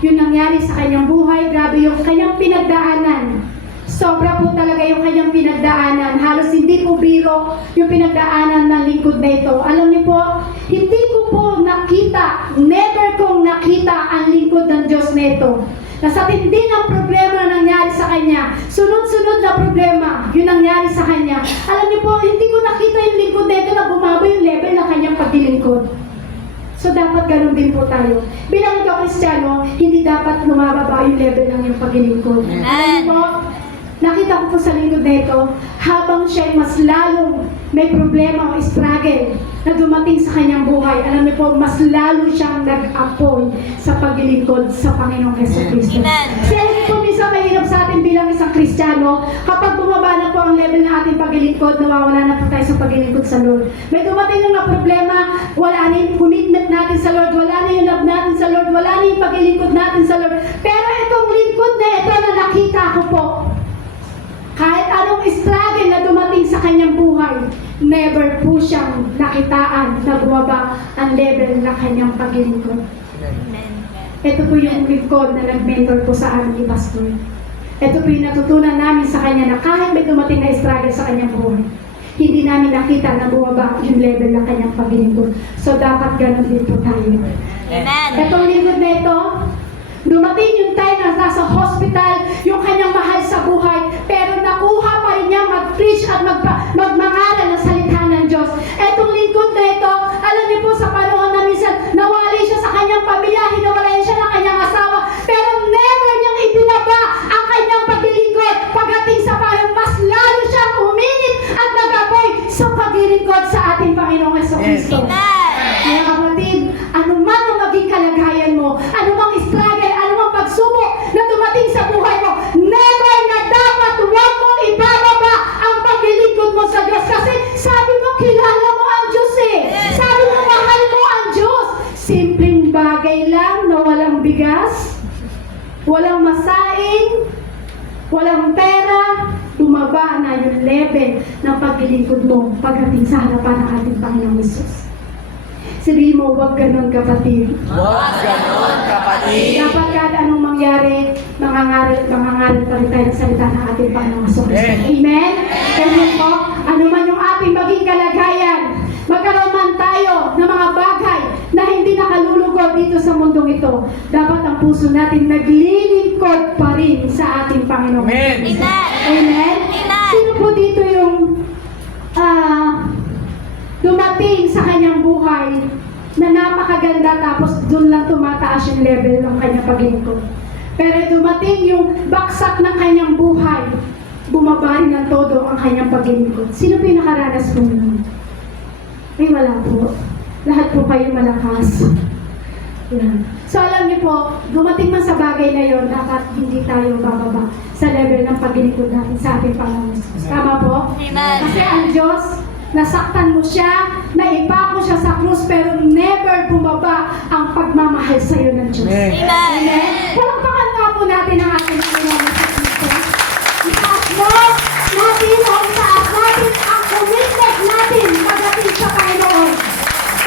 yung nangyari sa kanyang buhay, grabe yung kanyang pinagdaanan. Sobra po talaga yung kanyang pinagdaanan. Halos hindi po biro yung pinagdaanan ng lingkod na ito. Alam niyo po, hindi ko po nakita, never kong nakita ang lingkod ng Diyos na ito. Nasa tindi ng problema na nangyari sa kanya, sunod-sunod na problema yung nangyari sa kanya. Alam niyo po, hindi ko nakita yung lingkod na ito na bumaba yung level ng kanyang paglilingkod. So, dapat ganun din po tayo. Bilang ikaw Kristiyano, hindi dapat lumababa yung level ng iyong paglilingkod. Alam mo, nakita ko po sa lingkod na ito, habang siya mas lalong may problema o struggle na dumating sa kanyang buhay, alam niyo po, mas lalo siyang nag-apoy sa paglilingkod sa Panginoong Jesucristo. Kasi alam niyo po, minsan mahirap sa atin bilang isang Kristiyano, kapag bumaba na po ang level ng ating paglilingkod, nawawala na po tayo sa paglilingkod sa Lord. May dumating na problema, wala na yung commitment natin sa Lord, wala na yung love natin sa Lord, wala na yung paglilingkod natin sa Lord. Pero itong lingkod na ito na nakita ko po, kahit anong struggle na dumating sa kanyang buhay, never po siyang nakitaan na bumaba ang level ng kanyang paglilingkod. Ito po yung lingkod na nag-mentor po sa amin ni Pastor. Ito po yung natutunan namin sa kanya na kahit may dumating na struggle sa kanyang buhay, hindi namin nakita na bumaba yung level ng kanyang paglilingkod. So dapat ganun din po tayo. Amen. Itong lingkod na ito, dumating yung time na nasa hospital, yung kanyang mahal sa buhay, pero nakuha pa rin niya mag-preach at magmangaral ng salita ng Diyos. Etong lingkod na ito, alam niyo po sa panahon na minsan, nawali siya sa kanyang pamilya, hinawalayan siya ng kanyang asawa, pero never niyang ibinaba ang kanyang paglilingkod. Pagdating sa panahon, mas lalo siyang uminit at nag-apoy sa paglilingkod sa ating Panginoong Jesucristo. Kaya kapatid, anuman ang maging kalagayan mo, anumang struggle, anumang pagsubok na dumating sa buhay mo, never bagay lang na walang bigas, walang masaing, walang pera, bumaba na yung level ng paglilingkod mo pagdating sa harapan ng ating Panginoong Hesus. Sabihin mo, huwag ganon kapatid. Huwag ganon, kapatid. Dapat kahit anong mangyari, mangangaral pa rin tayo ng salita ng ating Panginoong Hesus. Amen. Amen? Amen po. Ano man yung ating maging kalagayan, magkaroon man tayo ng mga bagay na hindi nakalulugod dito sa mundong ito, dapat ang puso natin naglilingkod pa rin sa ating Panginoong. Amen. Amen. Amen? Amen. Sino po dito yung dumating sa kanyang buhay na napakaganda tapos doon lang tumataas yung level ng kanyang paglingkod? Pero dumating yung baksak ng kanyang buhay, bumaba rin ng todo ang kanyang paglingkod. Sino po yung nakaranas po nun? Ay, wala po. Lahat po kayo malakas. Yan. So alam niyo po, dumating man sa bagay na yon, dapat hindi tayo bababa sa level ng paglingkod natin sa ating Panginoon Hesus. Tama po? Amen. Kasi ang Diyos, nasaktan mo siya, naipako siya sa krus, pero never bumaba ang pagmamahal sa iyo ng Diyos. Amen. Amen? Palakpakan nga po natin ang ating Panginoon Hesus. Itaas mo natin o itaas natin ang commitment natin pagdating sa Panginoon.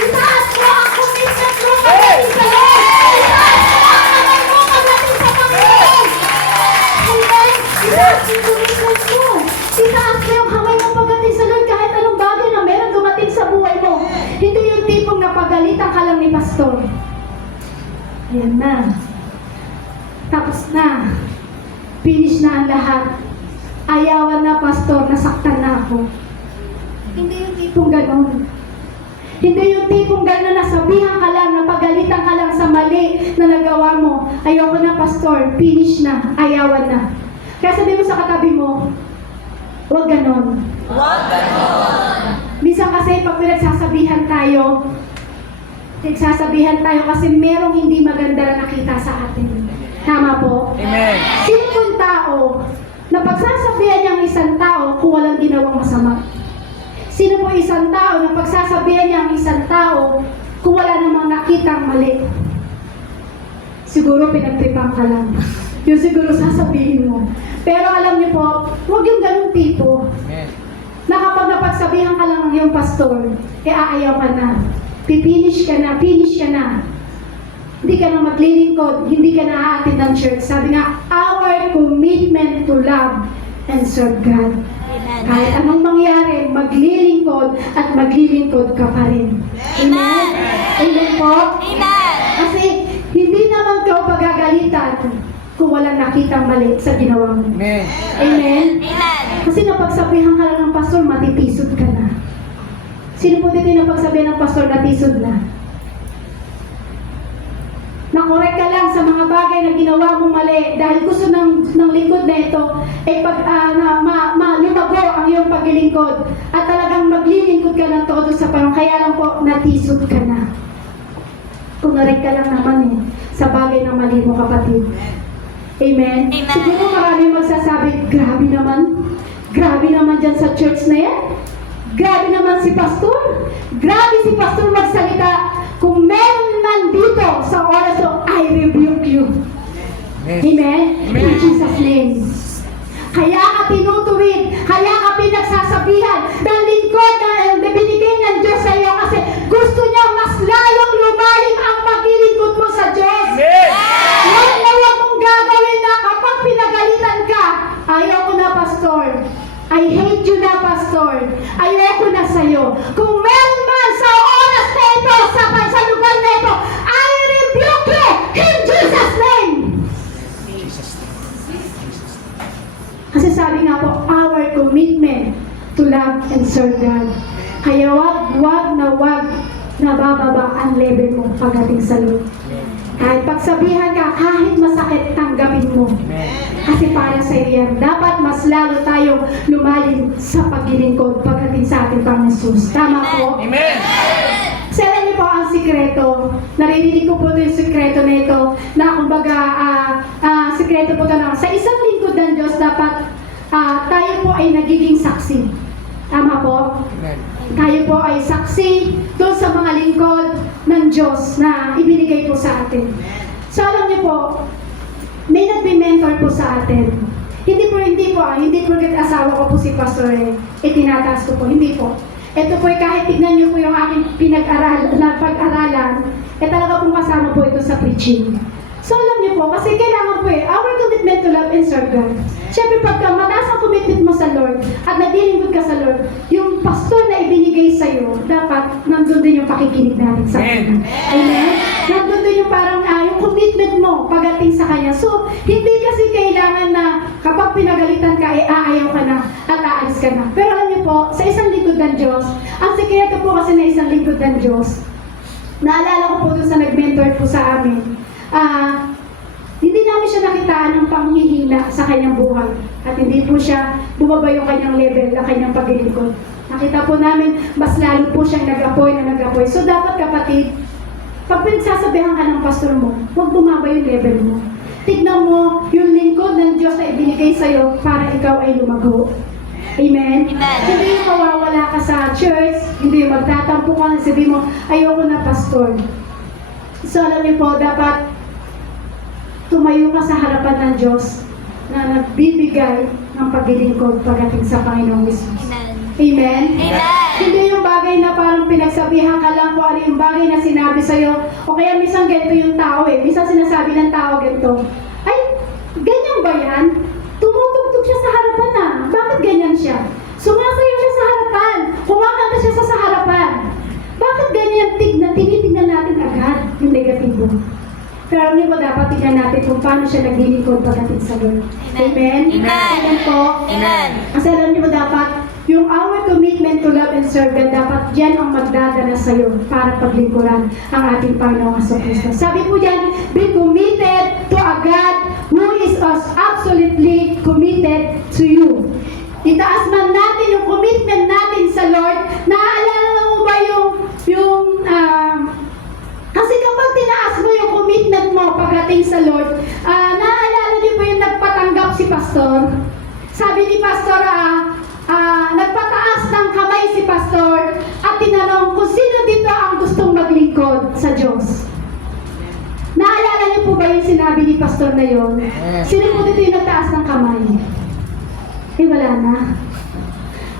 Itaas mo ang commitment mo pagdating sa Lord. Itaas mo ang kamay mo pagdating sa Panginoon. Amen? Itaas mo yung commitment mo. Itaas mo yung kamay mo pagdating sa Lord kahit anong bagay na meron dumating sa buhay mo. Hindi yung tipong napagalitan ka lang ni pastor. Ayan na. Tapos na. Finish na ang lahat. Ayawan na, pastor, nasaktan na ako. Hindi yung tipong ganon. Hindi yung tipong ganon na sabihan ka lang, napagalitan ka lang sa mali na nagawa mo. Ayoko na, pastor, finish na, ayawan na. Kaya sabi mo sa katabi mo, huwag ganon. Huwag ganon. Minsan kasi pag pinagsasabihan tayo kasi merong hindi maganda na nakita sa atin. Tama po? Amen. Sino yung tao na pagsasabihan niyang isang tao kung walang ginawang masama? Sino po isang tao na pagsasabihan niyang isang tao kung wala namang nakitang mali? Siguro pinagtripang ka lang. Yun siguro sasabihin mo. Pero alam niyo po, huwag yung ganung tipo. Amen. Na kapag napagsabihan ka lang ng iyong pastor, aayaw ka na. Finish ka na. Hindi ka na maglilingkod, hindi ka na aatin ng church. Sabi nga, our commitment to love and serve God. Amen. Kahit anong mangyari, maglilingkod at maglilingkod ka pa rin. Amen? Amen po? Amen. Kasi hindi naman ka pagagalitan kung walang nakitang mali sa ginawa mo. Amen. Amen? Amen. Kasi napagsabihan ka lang ng pastor, matitisod ka na. Sino po dito yung napagsabihan ng pastor, natisod na? Nakorek ka lang sa mga bagay na ginawa mong mali dahil gusto ng lingkod na ito ay lumago ang iyong paglilingkod at talagang maglilingkod ka ng todo sa Panginoon. Kaya lang po, natisod ka na. Kunorek ka lang naman sa bagay na mali mo, kapatid. Amen? Amen. Siguro marami magsasabi, grabe naman dyan sa church na yan. Grabe naman si pastor. Grabe si pastor magsalita. Kung meron man dito sa oras to, I rebuke you. Amen? Amen. In Jesus' name. Kaya ka tinutuwid, kaya ka pinagsasabihan ng lingkod na binigay ng Diyos sa iyo kasi gusto niya mas lalong lumalim ang paglilingkod mo sa Diyos. Amen. Huwag na huwag mong gagawin na kapag pinagalitan ka, ayoko na, pastor. I hate you na, pastor. Ayoko na sa'yo. Kung meron man sa oras na ito, sa lugar na ito, I rebuke you in Jesus' name. Kasi sabi nga po, our commitment to love and serve God. Kaya wag na bababa ang level mo pagdating sa Lord. Kahit pagsabihan ka, kahit masakit, tanggapin mo. Kasi para sa iyo yan, dapat mas lalo tayong lumalim sa paglilingkod pagdating sa ating Panginoon Hesus. Tama po? Amen. Kasi alam niyo po ang sikreto, naririnig ko po yung sikreto na ito, na kumbaga, sikreto po ito na, sa isang lingkod ng Diyos, dapat tayo po ay nagiging saksi. Tama po? Amen. Tayo po ay saksi doon sa mga lingkod ng Diyos na ibinigay po sa atin. So alam niyo po, may nagme-mentor po sa atin. Hindi porket asawa ko po si Pastor itinataas ko po. Hindi po. Ito po kahit tignan niyo po yung aking pag-aralan, talaga pong kasama po ito sa preaching. So alam niyo po, kasi kailangan po our commitment to love and serve God. Siyempre pagka mataas ang commitment mo sa Lord at nagdilingkod ka sa Lord, yung pastor na ibinigay sa'yo, dapat nandun din yung pakikinig natin sa Kanya. Amen? Nandun din yung parang yung commitment mo pagdating sa Kanya. So, hindi kasi kailangan na kapag pinagalitan ka, aayaw ka na at aalis ka na. Pero alam niyo po, sa isang lingkod ng Diyos, ang sikreto po kasi na isang lingkod ng Diyos, naalala ko po doon sa nag-mentor po sa amin, hindi namin siya nakitaan ng panghihina sa kanyang buhay. At hindi po siya bumaba yung kanyang level na kanyang paglilingkod. Nakita po namin, mas lalo po siyang nag-apoy. So dapat kapatid, pag pinagsasabihan ka ng pastor mo, huwag bumaba yung level mo. Tignan mo yung lingkod ng Diyos na ibinigay sa'yo para ikaw ay lumago. Amen? Amen. Hindi yung mawawala ka sa church, hindi yung magtatampo ka, sabi mo, ayoko na pastor. So alam niyo po, dapat tumayo ka sa harapan ng Diyos na nagbibigay ng paglilingkod pagdating sa Panginoong Jesus. Amen. Amen? Amen. Hindi yung bagay na parang pinagsabihan ka lang kung ano yung bagay na sinabi sa'yo. O kaya minsan ganito yung tao Minsan sinasabi ng tao ganito, ay, ganyan ba yan? Tumutugtog siya sa harapan na. Bakit ganyan siya? Sumasayaw siya sa harapan. Kumakanta siya sa harapan. Bakit ganyan tinitingnan natin agad yung negatibo? Pero hindi mo dapat tingnan natin kung paano siya naglilingkod pagdating sa Lord. Amen? Amen. Amen po. Amen. Kasi alam niyo mo dapat, yung our commitment to love and serve God, dapat yan ang magdadala sa'yo para paglingkuran ang ating Panginoong Kristo. Sabi po dyan, be committed to a God who is absolutely committed to you. Itaas man natin yung commitment natin sa Lord. Naaalala mo ba kasi kapag tinaas mo yung commitment mo pagdating sa Lord, naaalala niyo ba yung nagpatanggap si Pastor? Sabi ni Pastor, nagpataas ng kamay si Pastor at tinanong kung sino dito ang gustong maglingkod sa Diyos. Naalala niyo po ba yung sinabi ni Pastor na yun? Sino po dito yung nagtaas ng kamay? Wala na.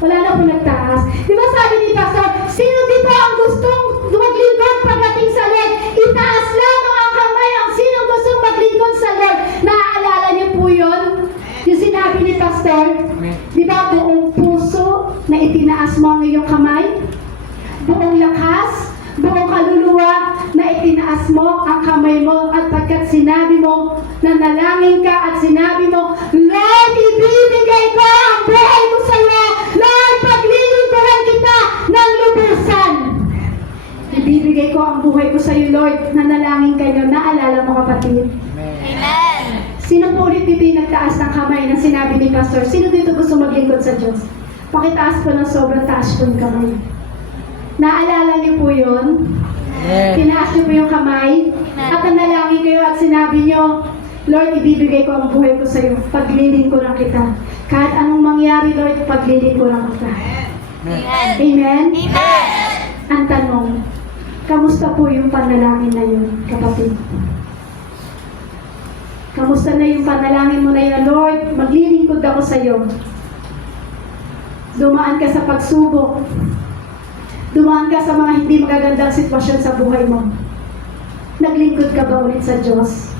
Wala na po nagtaas. Di ba sabi ni Pastor, sino dito ang gustong maglingkod pagdating sa Lord? Itaas lamang ang kamay ang sino gustong maglingkod sa Lord. Naaalala niyo po yun? Yung sinabi ni Pastor, di ba buong puso na itinaas mo ang iyong kamay? Buong lakas, buong kaluluwa na itinaas mo ang kamay mo at pagkat sinabi mo, nanalangin ka at sinabi mo, Lord, ibibigay ko ang buhay ko sa iyo. Lord, paglilingkuran kita ng lubusan. Ibibigay ko ang buhay ko sa iyo, Lord. Nanalangin kayo. Naalala mo, kapatid? Amen. Sino po ulit dito yung nagtaas ng kamay na sinabi ni Pastor? Sino dito gusto maglingkod sa Diyos? Pakitaas po ng sobrang taas po yung kamay. Naalala niyo po yun? Tinaas niyo po yung kamay? At nanalangin kayo at sinabi niyo, Lord, ibibigay ko ang buhay ko sa iyo. Paglilingkuran kita. Kahit anong mangyari, Lord, paglilingkuran kita. Amen. Amen? Amen. Ang tanong, kamusta po yung panalangin na yun, kapatid? Kamusta na yung panalangin mo na yun, Lord, maglilingkod ako sa iyo. Dumaan ka sa pagsubok. Dumaan ka sa mga hindi magagandang sitwasyon sa buhay mo. Naglingkod ka ba ulit sa Diyos?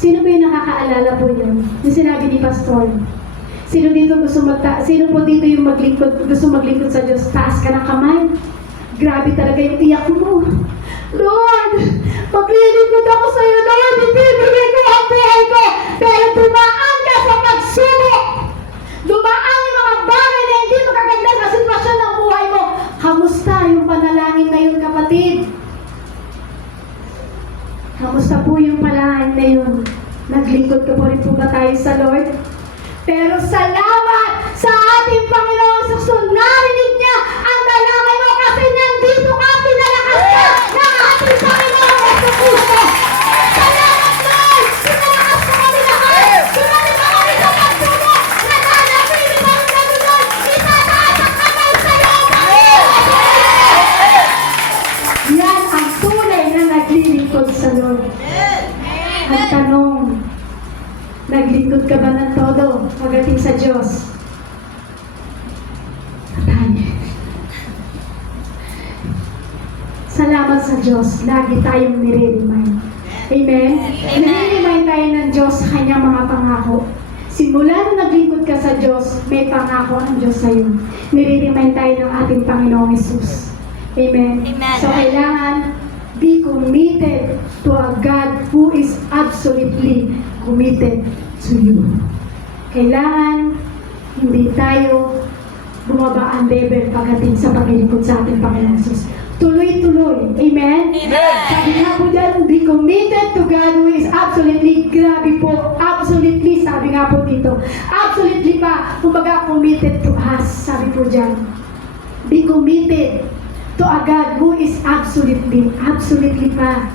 Sino ba yung nakakaalala po yun? Yung sinabi ni Pastor. Sino po dito yung gusto maglingkod sa Diyos? Taas ka ng kamay. Grabe talaga yung tiyak mo. Lord, maglilingkod ako sa iyo, Lord, ibibigay ko ang buhay ko. Pero dumaan ka sa pagsubok. Dumaan yung mga bagay na hindi magaganda sa sitwasyon ng buhay mo. Kamusta yung panalangin na yun, kapatid? Kamusta po yung panalangin na yun? Naglingkod ka po rin po ba tayo sa Lord? Pero salamat sa ating Panginoon sa narinig niya ang dalangin mo kasi nandito ka, pinalakas ka ng ating Panginoon sa Kristo. Salamat, Lord! Pinalakas ka kami lahat! Pinalakas ka kami sa pagsubok! Nananapin mo Ang tanong, naglingkod ka ba ng todo pagdating sa Diyos? Patay. Salamat sa Diyos, lagi tayong nire-remind. Amen? Nire-remind tayo ng Diyos sa kanyang mga pangako. Simula nung naglingkod ka sa Diyos, may pangako ang Diyos sa iyo. Nire-remind tayo ng ating Panginoong Jesus. Amen? Amen. So, kailangan be committed to a God who is absolutely committed to you. Kailangan hindi tayo bumaba ang level pagdating sa paglilingkod sa ating Panginoong Jesus. Tuloy-tuloy. Amen? Amen. Sabi nga po dyan, be committed to God who is absolutely, grabe po, absolutely, sabi nga po dito, absolutely pa, kumbaga committed to us, sabi po dyan. Be committed to a God who is absolutely pa,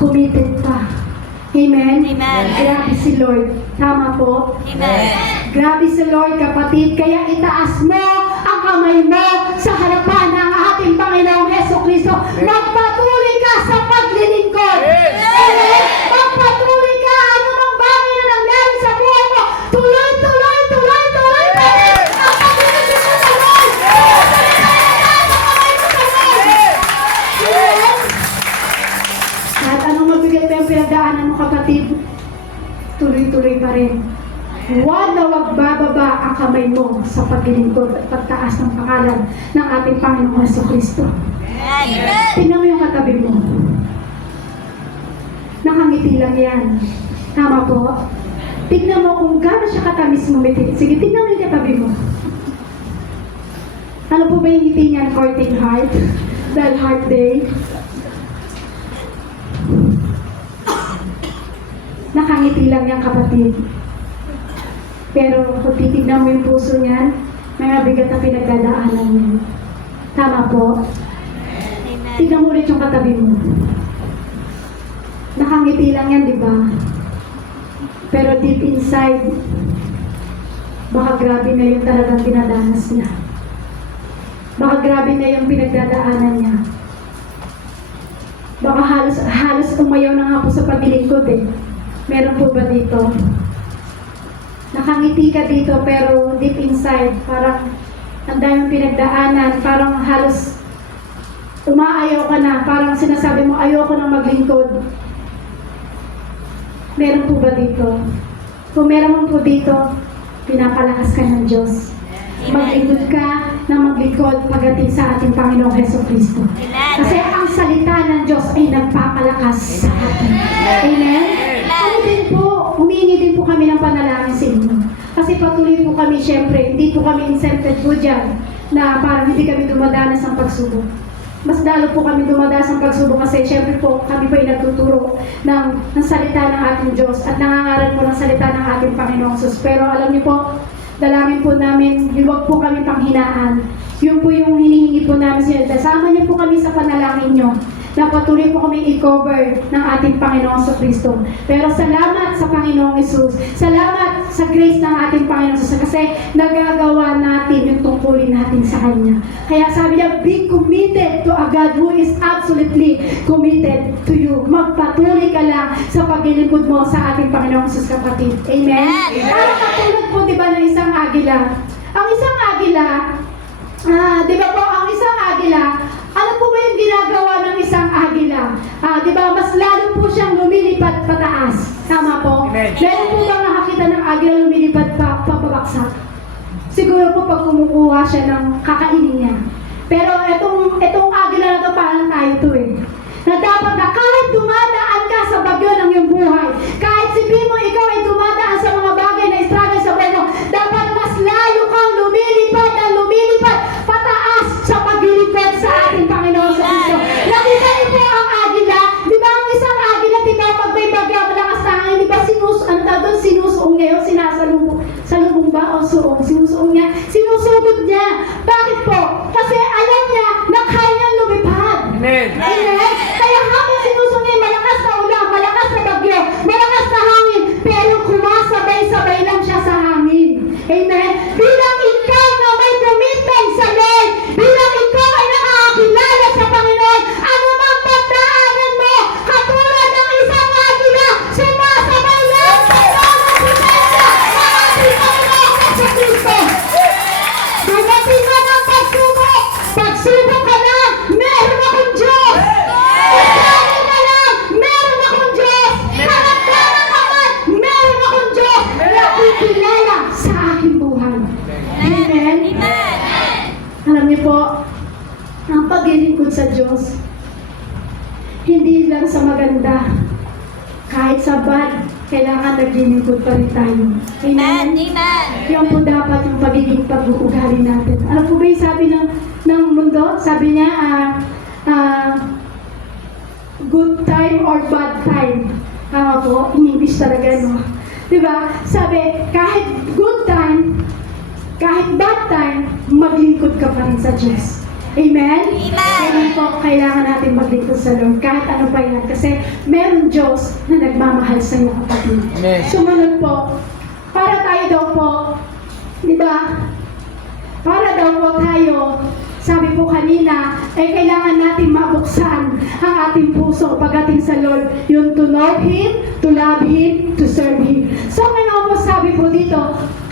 committed pa. Amen? Amen. Grabe si Lord. Tama po? Amen. Grabe si Lord, kapatid. Kaya itaas mo ang kamay mo sa harapan ng ating Panginoong Hesukristo. Magpatuloy ka sa paglilingkod. Amen? Magpatuloy ka. Ano mang bagay na nangyari sa buhay mo. Tuloy pa rin ang paglilingkod sa Lord. Amen? Kahit anong mabigat pa yung pinagdaanan mo, kapatid, tuloy-tuloy pa rin. Huwag na huwag bababa ang kamay mo sa paglilingkod at pagtaas ng pangalan ng ating Panginoong Hesukristo. Amen. Tingnan mo yung katabi mo. Nakangiti lang yan. Tama po? Tingnan mo kung gano'n siya katamis ngumiti. Sige, tingnan mo yung katabi mo. Ano po ba yung ngiti niyan? Courting heart? Dahil heart day? Nakangiti lang yan, kapatid. Pero kung titignan mo yung puso niyan, may mabigat na pinagdadaanan niya. Tama po? Amen. Tignan mo ulit yung katabi mo. Nakangiti lang yan, di ba? Pero deep inside, baka grabe na yung talagang dinadanas niya. Baka grabe na yung pinagdadaanan niya. Baka halos umayaw na nga po sa paglilingkod eh. Meron po ba dito? Nakangiti ka dito pero deep inside, parang ang daming pinagdaanan, parang halos umaayaw ka na, parang sinasabi mo, ayoko nang maglingkod. Meron po ba dito? Kung meron po dito, pinapalakas ka ng Diyos. Maglingkod ka na maglingkod pagdating sa ating Panginoong Hesukristo. Kasi ang salita ng Diyos ay nagpapalakas sa atin. Amen? Ano din po, humingi din po kami ng panalangin sa inyo. Kasi patuloy po kami, syempre, hindi po kami incented po dyan na parang hindi kami dumadanas ng pagsubok. Mas lalo po kami dumadanas ng pagsubok kasi syempre po kami po ay nagtuturo ng salita ng ating Diyos at nangangaral po ng salita ng ating Panginoong Sus. Pero alam niyo po, dalangin po namin, huwag po kami panghinaan. Yun po yung hinihingi po namin sa inyo. Sama niyo po kami sa panalangin niyo na patuloy po kami i-cover ng ating Panginoong Kristo. Pero salamat sa Panginoong Isus. Salamat sa grace ng ating Panginoong Isus kasi nagagawa natin yung tungkulin natin sa Kanya. Kaya sabi niya, be committed to a God who is absolutely committed to you. Magpatuloy ka lang sa paglilingkod mo sa ating Panginoong Isus, kapatid. Amen? Parang katulad po, di ba, ng isang agila. Ang isang agila, di ba po, ang isang agila, ano po ba yung ginagawa ng isang agila? Di ba, mas lalo po siyang lumilipad pataas. Tama po? Amen. Meron po ba nakakita ng agila lumilipad pababaksak? Siguro po pag kumukuha siya ng kakainin niya. Pero itong agila na to, parang tayo to eh. Na dapat na kahit dumadaan ka sa bagyo ng iyong buhay, kahit sabihin mo ikaw ay dumadaan sa mga bagay na struggle sa buhay mo, dapat mas lalo kang lumilipad at lumilipad pataas sa paglilipad sa ating Panginoon sa Kristo. Nakita niyo po ang agila, di ba ang isang agila, di ba pag may bagyo malakas na hangin, di ba sinusuong niya yung salubong ba o suong? Sinusuong niya, sinusugod niya. Bakit po? Kasi alam niya na kaya niyang lumipad. Amen. Amen? Kaya habang sinusungay, malakas na ulan, malakas na bagyo, malakas na hangin, pero kumasabay-sabay lang siya sa hangin. Amen? Bilang ikaw na may commitment sa Lord, bilang ikaw ay nakakakilala sa Panginoon, ano mang pagdaanan mo, katulad ng isang agila, hindi lang sa maganda, kahit sa bad, kailangan naglilingkod pa rin tayo. Amen. Amen? Amen. Yan po dapat yung pagiging pag-uugali natin. Ano po ba yung sabi ng mundo? Sabi niya, good time or bad time. Po, in English talaga, no? Diba? Sabi, kahit good time, kahit bad time, maglingkod ka pa rin sa Diyos. Amen? Amen. Kaya po, kailangan natin maglingkod sa Lord. Kahit ano pa yan. Kasi meron Diyos na nagmamahal sa iyo, kapatid. Amen. Sumunod po, para tayo daw po, di ba? Para daw po tayo, sabi po kanina, kailangan natin mabuksan ang ating puso pagdating sa Lord. Yung to know Him, to love Him, to serve Him. So ngayon po sabi po dito,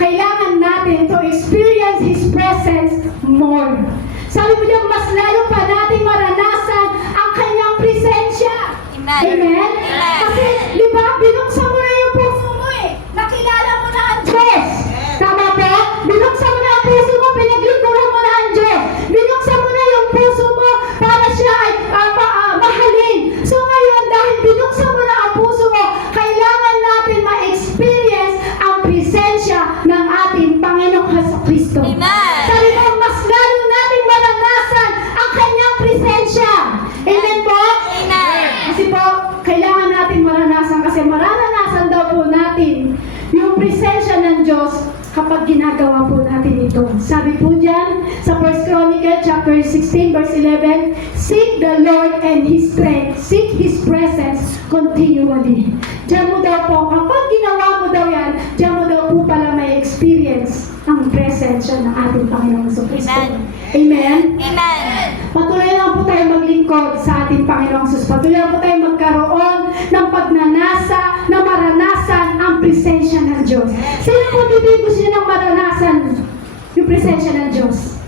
kailangan natin to experience His presence more. Sabi po diyan, mas lalo pa natin maranasan ang kanyang presensya. Amen. Amen? Amen. Kasi, di ba, binuksan mo na yung puso mo eh. Nakilala mo na ang Diyos. Tama po? Binuksan mo na ang puso mo, pinaglingkuran mo na ang Diyos. Binuksan mo na yung puso mo para siya ay mahalin. So ngayon, dahil binuksan mo na ang puso mo, kailangan natin ma-experience ang presensya ng ating Panginoong Jesucristo. Amen. Sabi mo, mas lalo nating maranasan ang kanyang presensya. Amen po? Amen. Kasi po, kailangan natin maranasan kasi maranasan daw po natin yung presensya ng Diyos kapag ginagawa po natin ito. Sabi po dyan sa 1 Chronicle chapter 16 verse 11, seek the Lord and His strength, seek His presence continually. Diyan mo daw po, kapag ginawa mo daw yan, diyan mo daw po pala may experience ang presensya ng ating Panginoong Jesucristo. Amen. Amen? Amen. Patuloy lang po tayo maglingkod sa ating Panginoong Jesus. Patuloy lang po tayo magkaroon ng pagnanasa na maranasan ang presensya ng Diyos. Sino po dito gusto niyo nang maranasan yung presensya ng Diyos?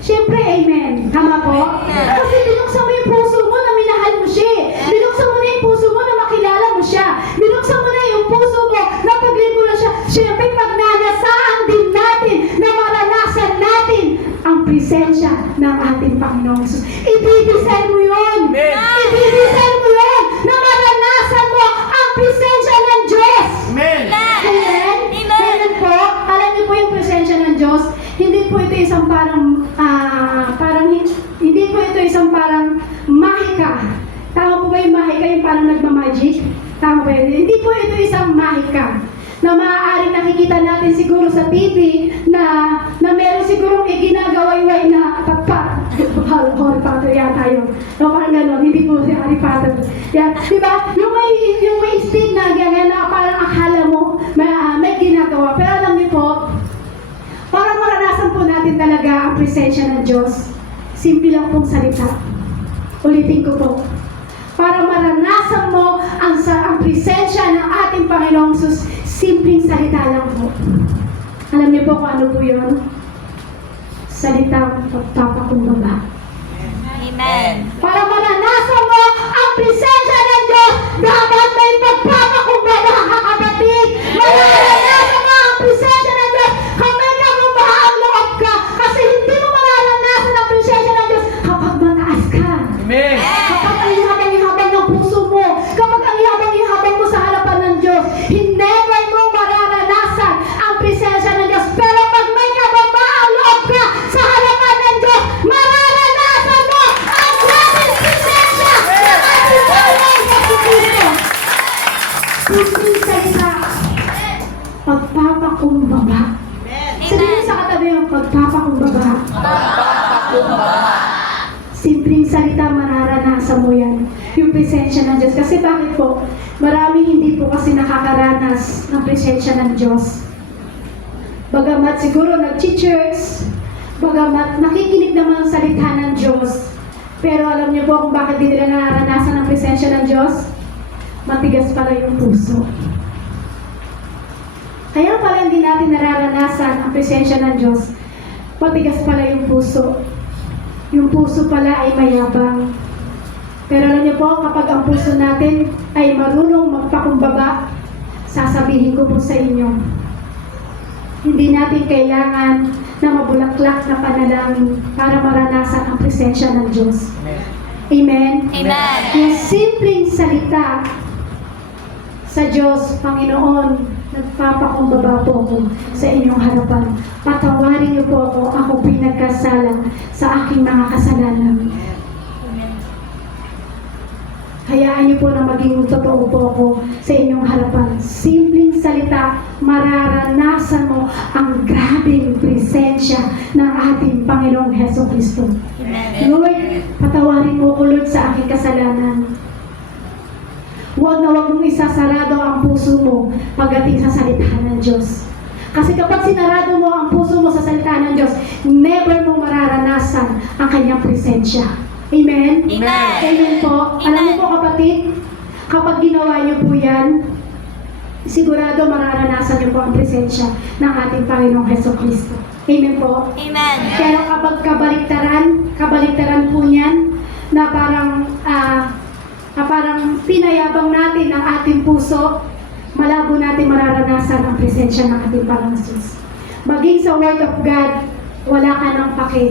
Siyempre, amen. Tama po? Kasi binuksan mo yung puso mo na minahal mo siya. Binuksan mo na yung puso mo na makilala mo siya. Binuksan mo na yung puso mo na paglingkod na siya. Siyempre, pagnanasaan din natin na maranasan natin ang presensya ng ating Panginoong Jesus. Ibibigay mo yun. Amen. Ibibigay mo yun na maranasan mo ang presensya ng Diyos. Amen. Amen? Amen. Amen po. Alam niyo po yung presensya ng Diyos, hindi po ito isang hindi po ito isang parang mahika. Tama po ba yung mahika, yung parang nagmamagic? Tama po yun. Hindi po ito isang mahika na maaaring nakikita natin siguro sa TV na meron siguro ginagawa-iway na Harry Potter yata yun. O parang gano'n, hindi po si Harry Potter. Yan. Diba? Yung may sting na gano'n na parang akala mo may ginagawa. Pero alam niyo po, para maranasan po natin talaga ang presensya ng Diyos, simple lang pong salita. Ulitin ko po. Para maranasan mo ang presensya ng ating Panginoong Jesus, simpleng salita lang po. Alam niyo po kung ano po yun? Salitang pagpapakumbaba. Amen. Para maranasan mo ang presensya ng Diyos, dapat may pagpapakumbaba ka, kapatid. Maranasan mo ang presensya ng Diyos kung may kakumbaba ang loob ka. Kasi hindi mo maranasan ang presensya ng Diyos kapag mataas ka. Amen. Kapag ang ihabang-ihabang ng puso mo, kapag ang ihabang-ihabang mo sa harapan ng Diyos, never mo mararanasan ang presensya ng Diyos. Pero pag may kababa ang loob ka sa harapan ng Diyos, mararanasan mo ang grabing presensya ng ating Panginoong Jesucristo. Simpleng salita, pagpapakumbaba. Sabihin sa katabi yung pagpapakumbaba. Simpleng salita, mararanasan mo yan. Yung presensya ng Diyos. Kasi bakit po? Maraming hindi po kasi nakakaranas ng presensya ng Diyos. Bagamat siguro nag-church, bagamat nakikinig naman ang salita ng Diyos. Pero alam niyo po kung bakit hindi nila nararanasan ang presensya ng Diyos? Matigas pala yung puso. Kaya pala hindi natin nararanasan ang presensya ng Diyos. Matigas pala yung puso. Yung puso pala ay mayabang. Pero alam niyo po, kapag ang puso natin ay marunong magpakumbaba, sasabihin ko po sa inyo, hindi natin kailangan na mabulaklak na panalangin para maranasan ang presensya ng Diyos. Amen? Amen. Yung simpleng salita sa Diyos, Panginoon, nagpapakumbaba po ako sa inyong harapan. Patawarin niyo po ako pinagkasala sa aking mga kasalanan. Hayaan niyo po na maging totoo po ako sa inyong harapan. Simpleng salita, mararanasan mo ang grabing presensya ng ating Panginoong Heso Kristo. Lord, patawarin mo ko, Lord, sa aking kasalanan. Huwag na huwag mong isasarado ang puso mo pagdating sa salita ng Diyos. Kasi kapag sinarado mo ang puso mo sa salita ng Diyos, never mo mararanasan ang kanyang presensya. Amen? Amen. Amen po. Amen. Alam niyo po kapatid, kapag ginawa niyo po yan, sigurado mararanasan niyo po ang presensya ng ating Panginoong Heso Kristo. Amen po. Amen. Pero kapag kabaliktaran po niyan, na parang pinayabang natin ang ating puso, malabo natin mararanasan ang presensya ng ating Panginoon Jesus. Maging sa Word of God, wala ka ng pake.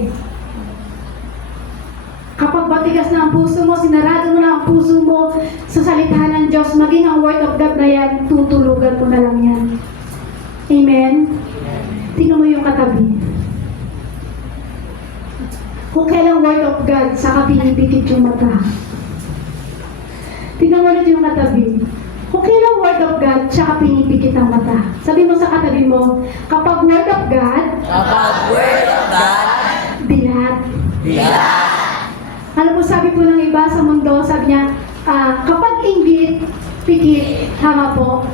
Kapag matigas na ang puso mo, sinarado mo na ang puso mo sa salita ng Diyos, maging ang Word of God na yan, tutulugan mo na lang yan. Amen? Tingnan mo yung katabi. Kung kailang Word of God, saka pinipikit yung mata. Tingnan mo ulit yung katabi. Kung kailang Word of God, saka pinipikit ang mata. Sabi mo sa katabi mo, kapag Word of God, Kapag word of God, bilat. bilang. Alam mo, sabi po ng iba sa mundo, sabi niya, kapag inggit, pikit. Tama po.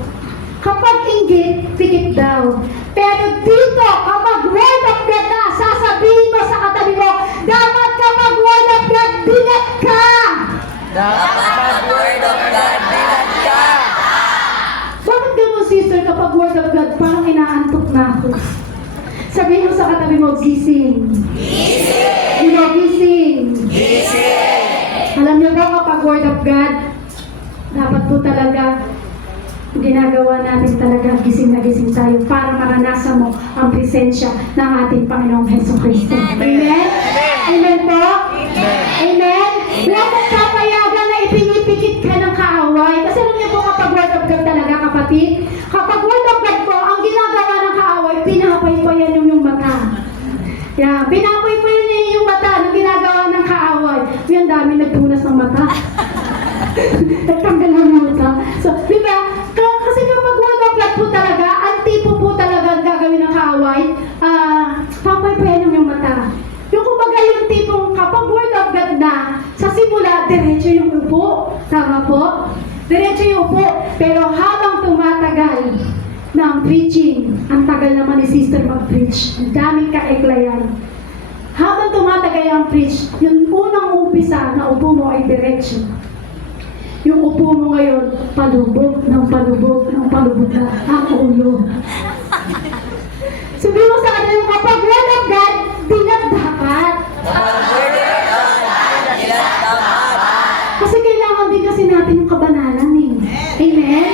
Kapag inggit, pikit daw. Pero dito, kapag Word of God na, sasabihin mo sa katabi mo, dapat kapag Word of God, bilat ka! Kapag word of God, bilang ka. Bakit gano'n, sister, kapag Word of God, parang inaantok na ako? Sabihin mo sa katabi mo, gising. Gising. Gising. Gising. Alam niyo ba kapag Word of God, dapat po talaga ginagawa natin talaga gising na gising tayo para maranasan mo ang presensya ng ating Panginoong Heso Kristo. Amen? Amen po? Amen? Huwag mong papayagan na ipinipikit ka ng kaaway. Kasi alam niyo po kapag Word of God talaga, kapatid, kapag Word of God po, ang ginagawa ng kaaway, pinapaypayan yung mata. Yeah, pinapaypayan niya yung mata ng ginagawa ng kaaway. Yung dami nagtunas ng mata. Nagtanggal ng mata. So, di ba? Kasi kapag Word of God po talaga, ang tipo po talaga ang gagawin ng kaaway, papaypayan yung mata. Yung kumbaga yung tipong kapag Word of God na, sa simula, diretso yung upo. Tama po? Diretso yung upo. Pero habang tumatagal ng preaching, ang tagal naman ni sister mag-preach. Ang daming kaeklayan. Habang tumatagal ang preach, yung unang umpisa na upo mo ay diretso. Yung upo mo ngayon, palubog ng palubog ng palubog na ang ulo. Sabi mo sa kanila, yung kapag Word of God, bilat dapat. Kapag word of God, bilang dapat. Kasi kailangan din kasi natin yung kabanalan eh. Amen?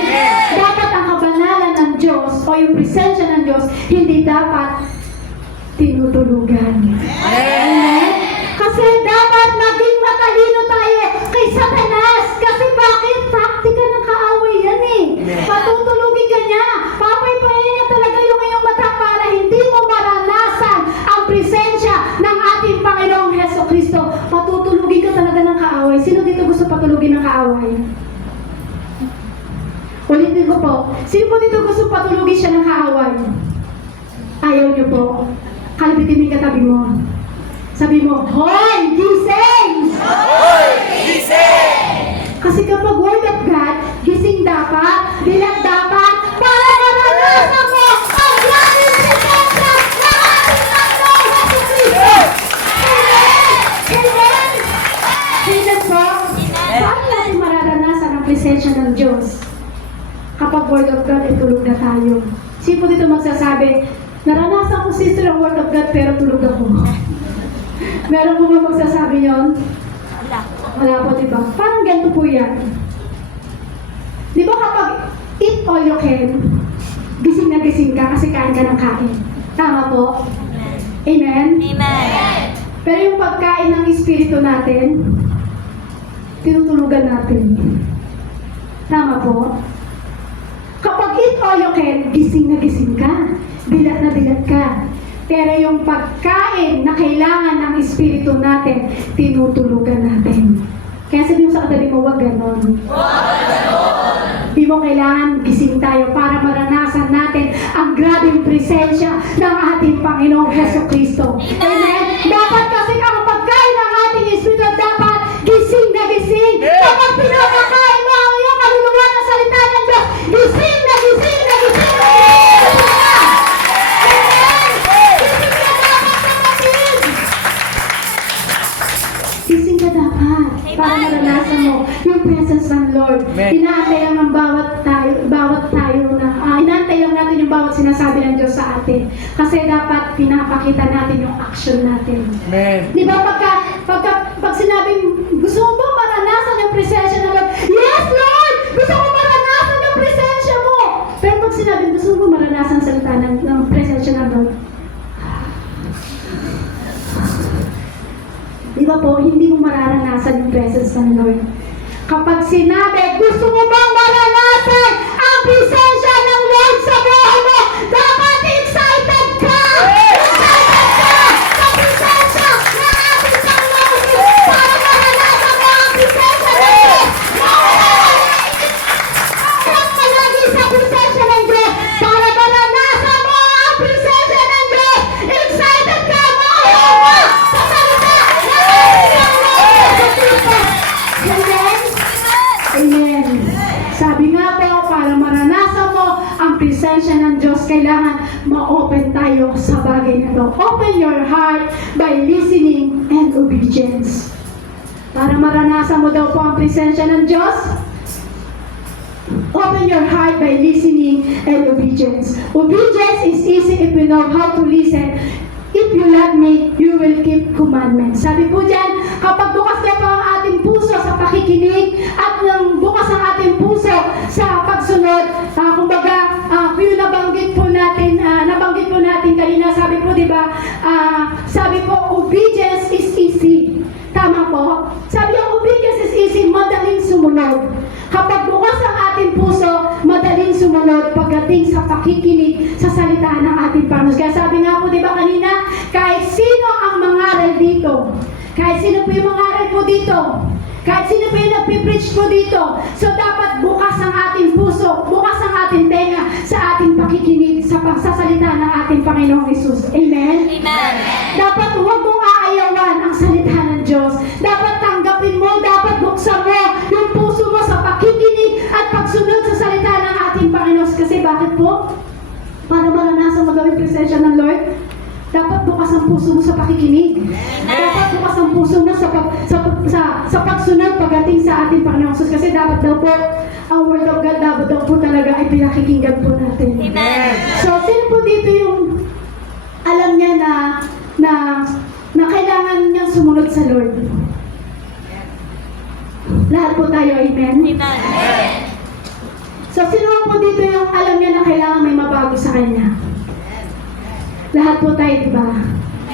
Dapat ang kabanalan ng Diyos o yung presensya ng Diyos, hindi dapat tinutulugan. Amen? Kasi dapat maging matalino tayo kay Satanas. Kasi bakit? Taktika ng kaaway yan eh. Patutulugin ka niya. Papaypayan niya talaga yung iyong mata para hindi mo maranasan ang presensya ng ating Panginoong Heso Kristo. Patutulugin ka talaga ng kaaway. Sino dito gusto patulugin ng kaaway? Ulitin ko po. Sino po dito gusto patulugin siya ng kaaway? Ayaw niyo po. Kalipitin mo yung katabi mo. Sabi mo, Hoy! Gising! Hoy! Gising! Kasi kapag Word of God, gising dapat, bilang dapat, para maranasan mo ang grabing presensya ng ating Panginoong Heso Kristo! Amen! Amen! Amen po? Paano natin mararanasan ang presensya ng Diyos? Kapag Word of God, ay tulog na tayo. Sino po dito magsasabi, naranasan ko, sister, ang Word of God, pero tulog ako. Meron po ba magsasabi yun? Wala po, diba? Parang ganito po yan. Di ba kapag eat all you can, gising na gising ka kasi kain ka ng kain. Tama po? Amen? Amen. Pero yung pagkain ng espiritu natin, tinutulugan natin. Tama po? Kapag eat all you can, gising na gising ka. Bilat na bilat ka. Pero yung pagkain na kailangan ng espiritu natin, tinutulugan natin. Kaya sabi mo sa katabi mo, wag ganon. Di mo kailangan gising tayo para maranasan natin ang grabing presensya ng ating Panginoong Hesukristo. Amen? Dapat kasi ang pagkain ng ating espiritu, dapat gising na gising. Kapag pinapakain mo ang iyong kaluluwa ng salita ng Diyos, gising na gising na gising na gising ka. Gising ka dapat para maranasan mo yung presence ng Lord. Amen. Inaantay lang ng bawat tayo na, inaantay lang natin yung bawat sinasabi ng Diyos sa atin. Kasi dapat pinapakita natin yung action natin. Amen. Di ba pag sinabing, gusto mo ba maranasan yung presensya ng Lord? Yes, Lord! Gusto ko maranasan yung presensya mo! Pero pag sinabing, gusto mo maranasan salita ng presensya ng Lord? Di ba po, hindi mo mararanasan yung presence ng Lord. Kapag sinabi, gusto mo bang maranasan ang presensya ng Lord sa buhay mo, dapat excited ka! Excited ka sa presensya ng ating Panginoon para maranasan mo ang presensya ng Diyos! Harap ka lagi sa presensya ng Diyos para maranasan mo ang presensya ng Diyos! Excited ka! Mahayaw ka sa salita ng ating Panginoon sa Kristo! Amen? Amen. Sabi nga po, para maranasan mo ang presensya ng Diyos, kailangan ma-open tayo sa bagay na ito. Open your heart by listening and obedience. Para maranasan mo daw po ang presensya ng Diyos, open your heart by listening and obedience. Obedience is easy if we know how to listen. If you love me, you will keep commandments. Sabi po dyan, kapag bukas na po ang ating puso sa pakikinig at nang bukas ang ating puso sa pagsunod, kumbaga, yung nabanggit po natin kanina, sabi po, di ba, sabi po, obedience is easy. Tama po? Sabi yung obedience is easy, madaling sumunod. Kapag bukas ang ating puso, madaling sumunod pagdating sa pakikinig sa salita ng ating Panginoon. Kaya sabi nga po, di ba kanina, kahit sino ang mangaral dito, kahit sino po yung mangaral po dito, kahit sino po yung nagpipreach po dito, so dapat bukas ang ating puso, bukas ang ating tenga sa ating pakikinig sa salita ng ating Panginoong Hesus. Amen? Amen. Dapat huwag mong aayawan ang salita ng Diyos. Dapat tanggapin mo, dapat buksan mo yung puso mo sa pakikinig at pagsunod sa salita ng ating Panginoon. Kasi bakit po? Para maranasan mo gawin presensya ng Lord, dapat bukas ang puso mo sa pakikinig. Dapat bukas ang puso mo sa pagsunod pagdating sa ating Panginoon Jesus. Kasi dapat daw po, ang Word of God dapat daw po talaga ay pinakikinggan po natin. Amen. So, sino po dito yung alam niya na kailangan niyang sumunod sa Lord? Lahat po tayo, amen? Amen. So, sino po dito yung alam niya na kailangan may mabago sa kanya? Lahat po tayo, di ba?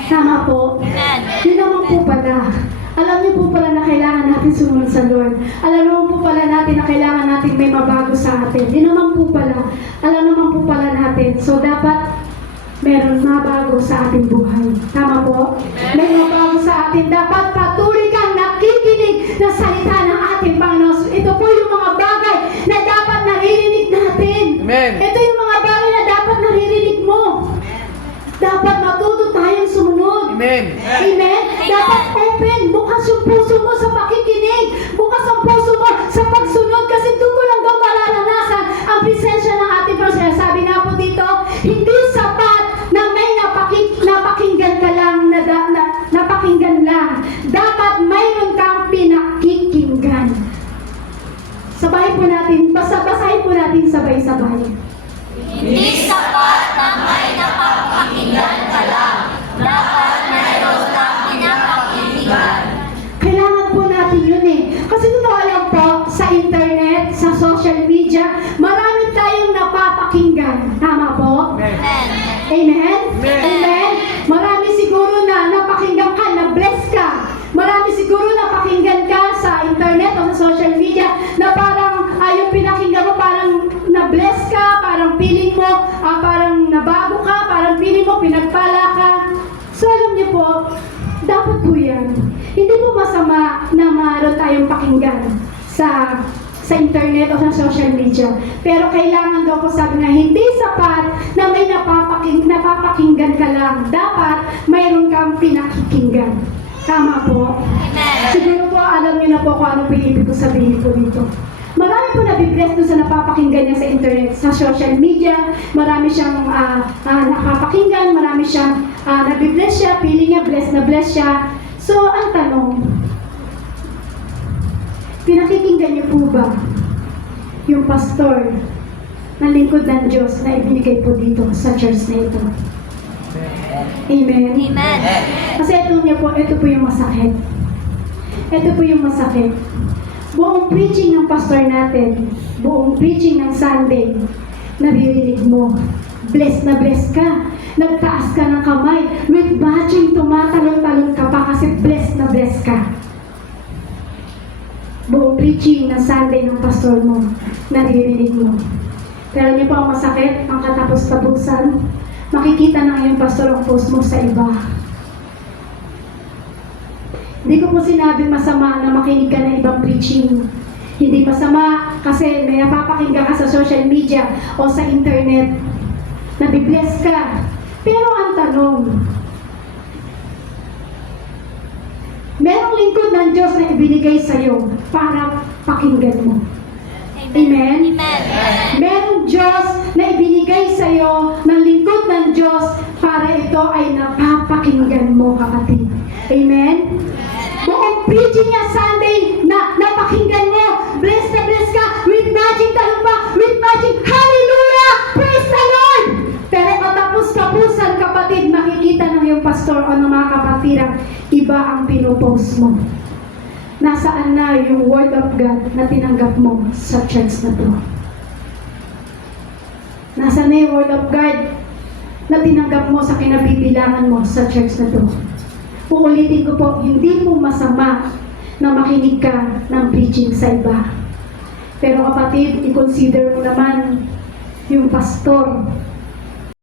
Tama po. Amen. Yun naman po pala. Alam niyo po pala na kailangan natin sumunod sa Lord. Alam naman po pala natin na kailangan natin may mabago sa atin. Yun naman po pala. Alam naman po pala natin. So, dapat meron mabago sa ating buhay. Tama po? May mabago sa atin. Dapat patuloy kang nakikinig na salita ng ating Panginoon. Ito po yung mga bagay na dapat naririnig natin. Amen. Ito yung mga bagay na dapat naririnig mo. Dapat matuto tayong sumunod. Amen. Amen? Dapat open. Bukas yung puso mo sa pakikinig. Bukas ang puso mo sa pagsunod. Kasi doon mo lang daw mararanasan ang presensya ng ating Panginoon. Sabi nga po dito, hindi sapat na may napakinggan ka lang, napakinggan lang. Dapat mayroon kang pinakikinggan. Sabahin po natin, basahin po natin sabay-sabay. Hindi sapat na may napapakinggan ka lang. Dapat mayroon kang pinapakinggan. Kailangan po natin yun eh. Kasi totoo lang po, sa internet, sa social media, marami tayong napapakinggan. Tama po? Amen. Amen? Amen. Amen? Marami siguro na napakinggan ka, na bless ka. Marami siguro napakinggan ka sa internet o yan. Hindi po masama na meron tayong pakinggan sa internet o sa social media. Pero kailangan daw po, sabi nga, hindi sapat na may napapakinggan ka lang. Dapat mayroon kang pinakikinggan. Tama po? Amen. Siguro po, alam niyo na po kung ano po yung ibig ko sabihin ko dito. Marami po nabibless doon sa napapakinggan niya sa internet, sa social media. Marami siyang nakapakinggan, marami siyang nabibless siya, feeling niya blessed na blessed siya. So, ang tanong, pinakikinggan niyo po ba yung pastor na lingkod ng Diyos na ibinigay po dito sa church na ito? Amen? Amen. Kasi ito po yung masakit. Ito po yung masakit. Buong preaching ng pastor natin, buong preaching ng Sunday, naririnig mo, blessed na blessed ka. Nagtaas ka ng kamay, with matching tumatalon-talon ka pa kasi blessed na blessed ka. Buong preaching ng Sunday ng pastor mo, naririnig mo. Pero niyo po ang masakit, ang katapos-tapusan, makikita na yung pastor ang post mo sa iba. Hindi ko po sinabing masama na makinig ka ng ibang preaching. Hindi masama kasi may napapakinggan ka sa social media o sa internet. Nabibless ka. Pero ang tanong, merong lingkod ng Diyos na ibinigay sa'yo para pakinggan mo. Amen? Amen. Merong Diyos na ibinigay sa'yo ng lingkod ng Diyos para ito ay napapakinggan mo, kapatid. Amen? Buong preaching niya Sunday na napakinggan mo, bless na bless ka, with magic talong pa, with magic, hallelujah! Praise the Lord! Pero katapos-tapusan, kapatid, makikita ng iyong pastor o ng mga kapatiran, iba ang pinupost mo. Nasaan na yung word of God na tinanggap mo sa church na to? Nasaan na yung word of God na tinanggap mo sa kinabibilangan mo sa church na to? Uulitin ko po, hindi po masama na makinig ka ng preaching sa iba. Pero kapatid, i-consider mo naman yung pastor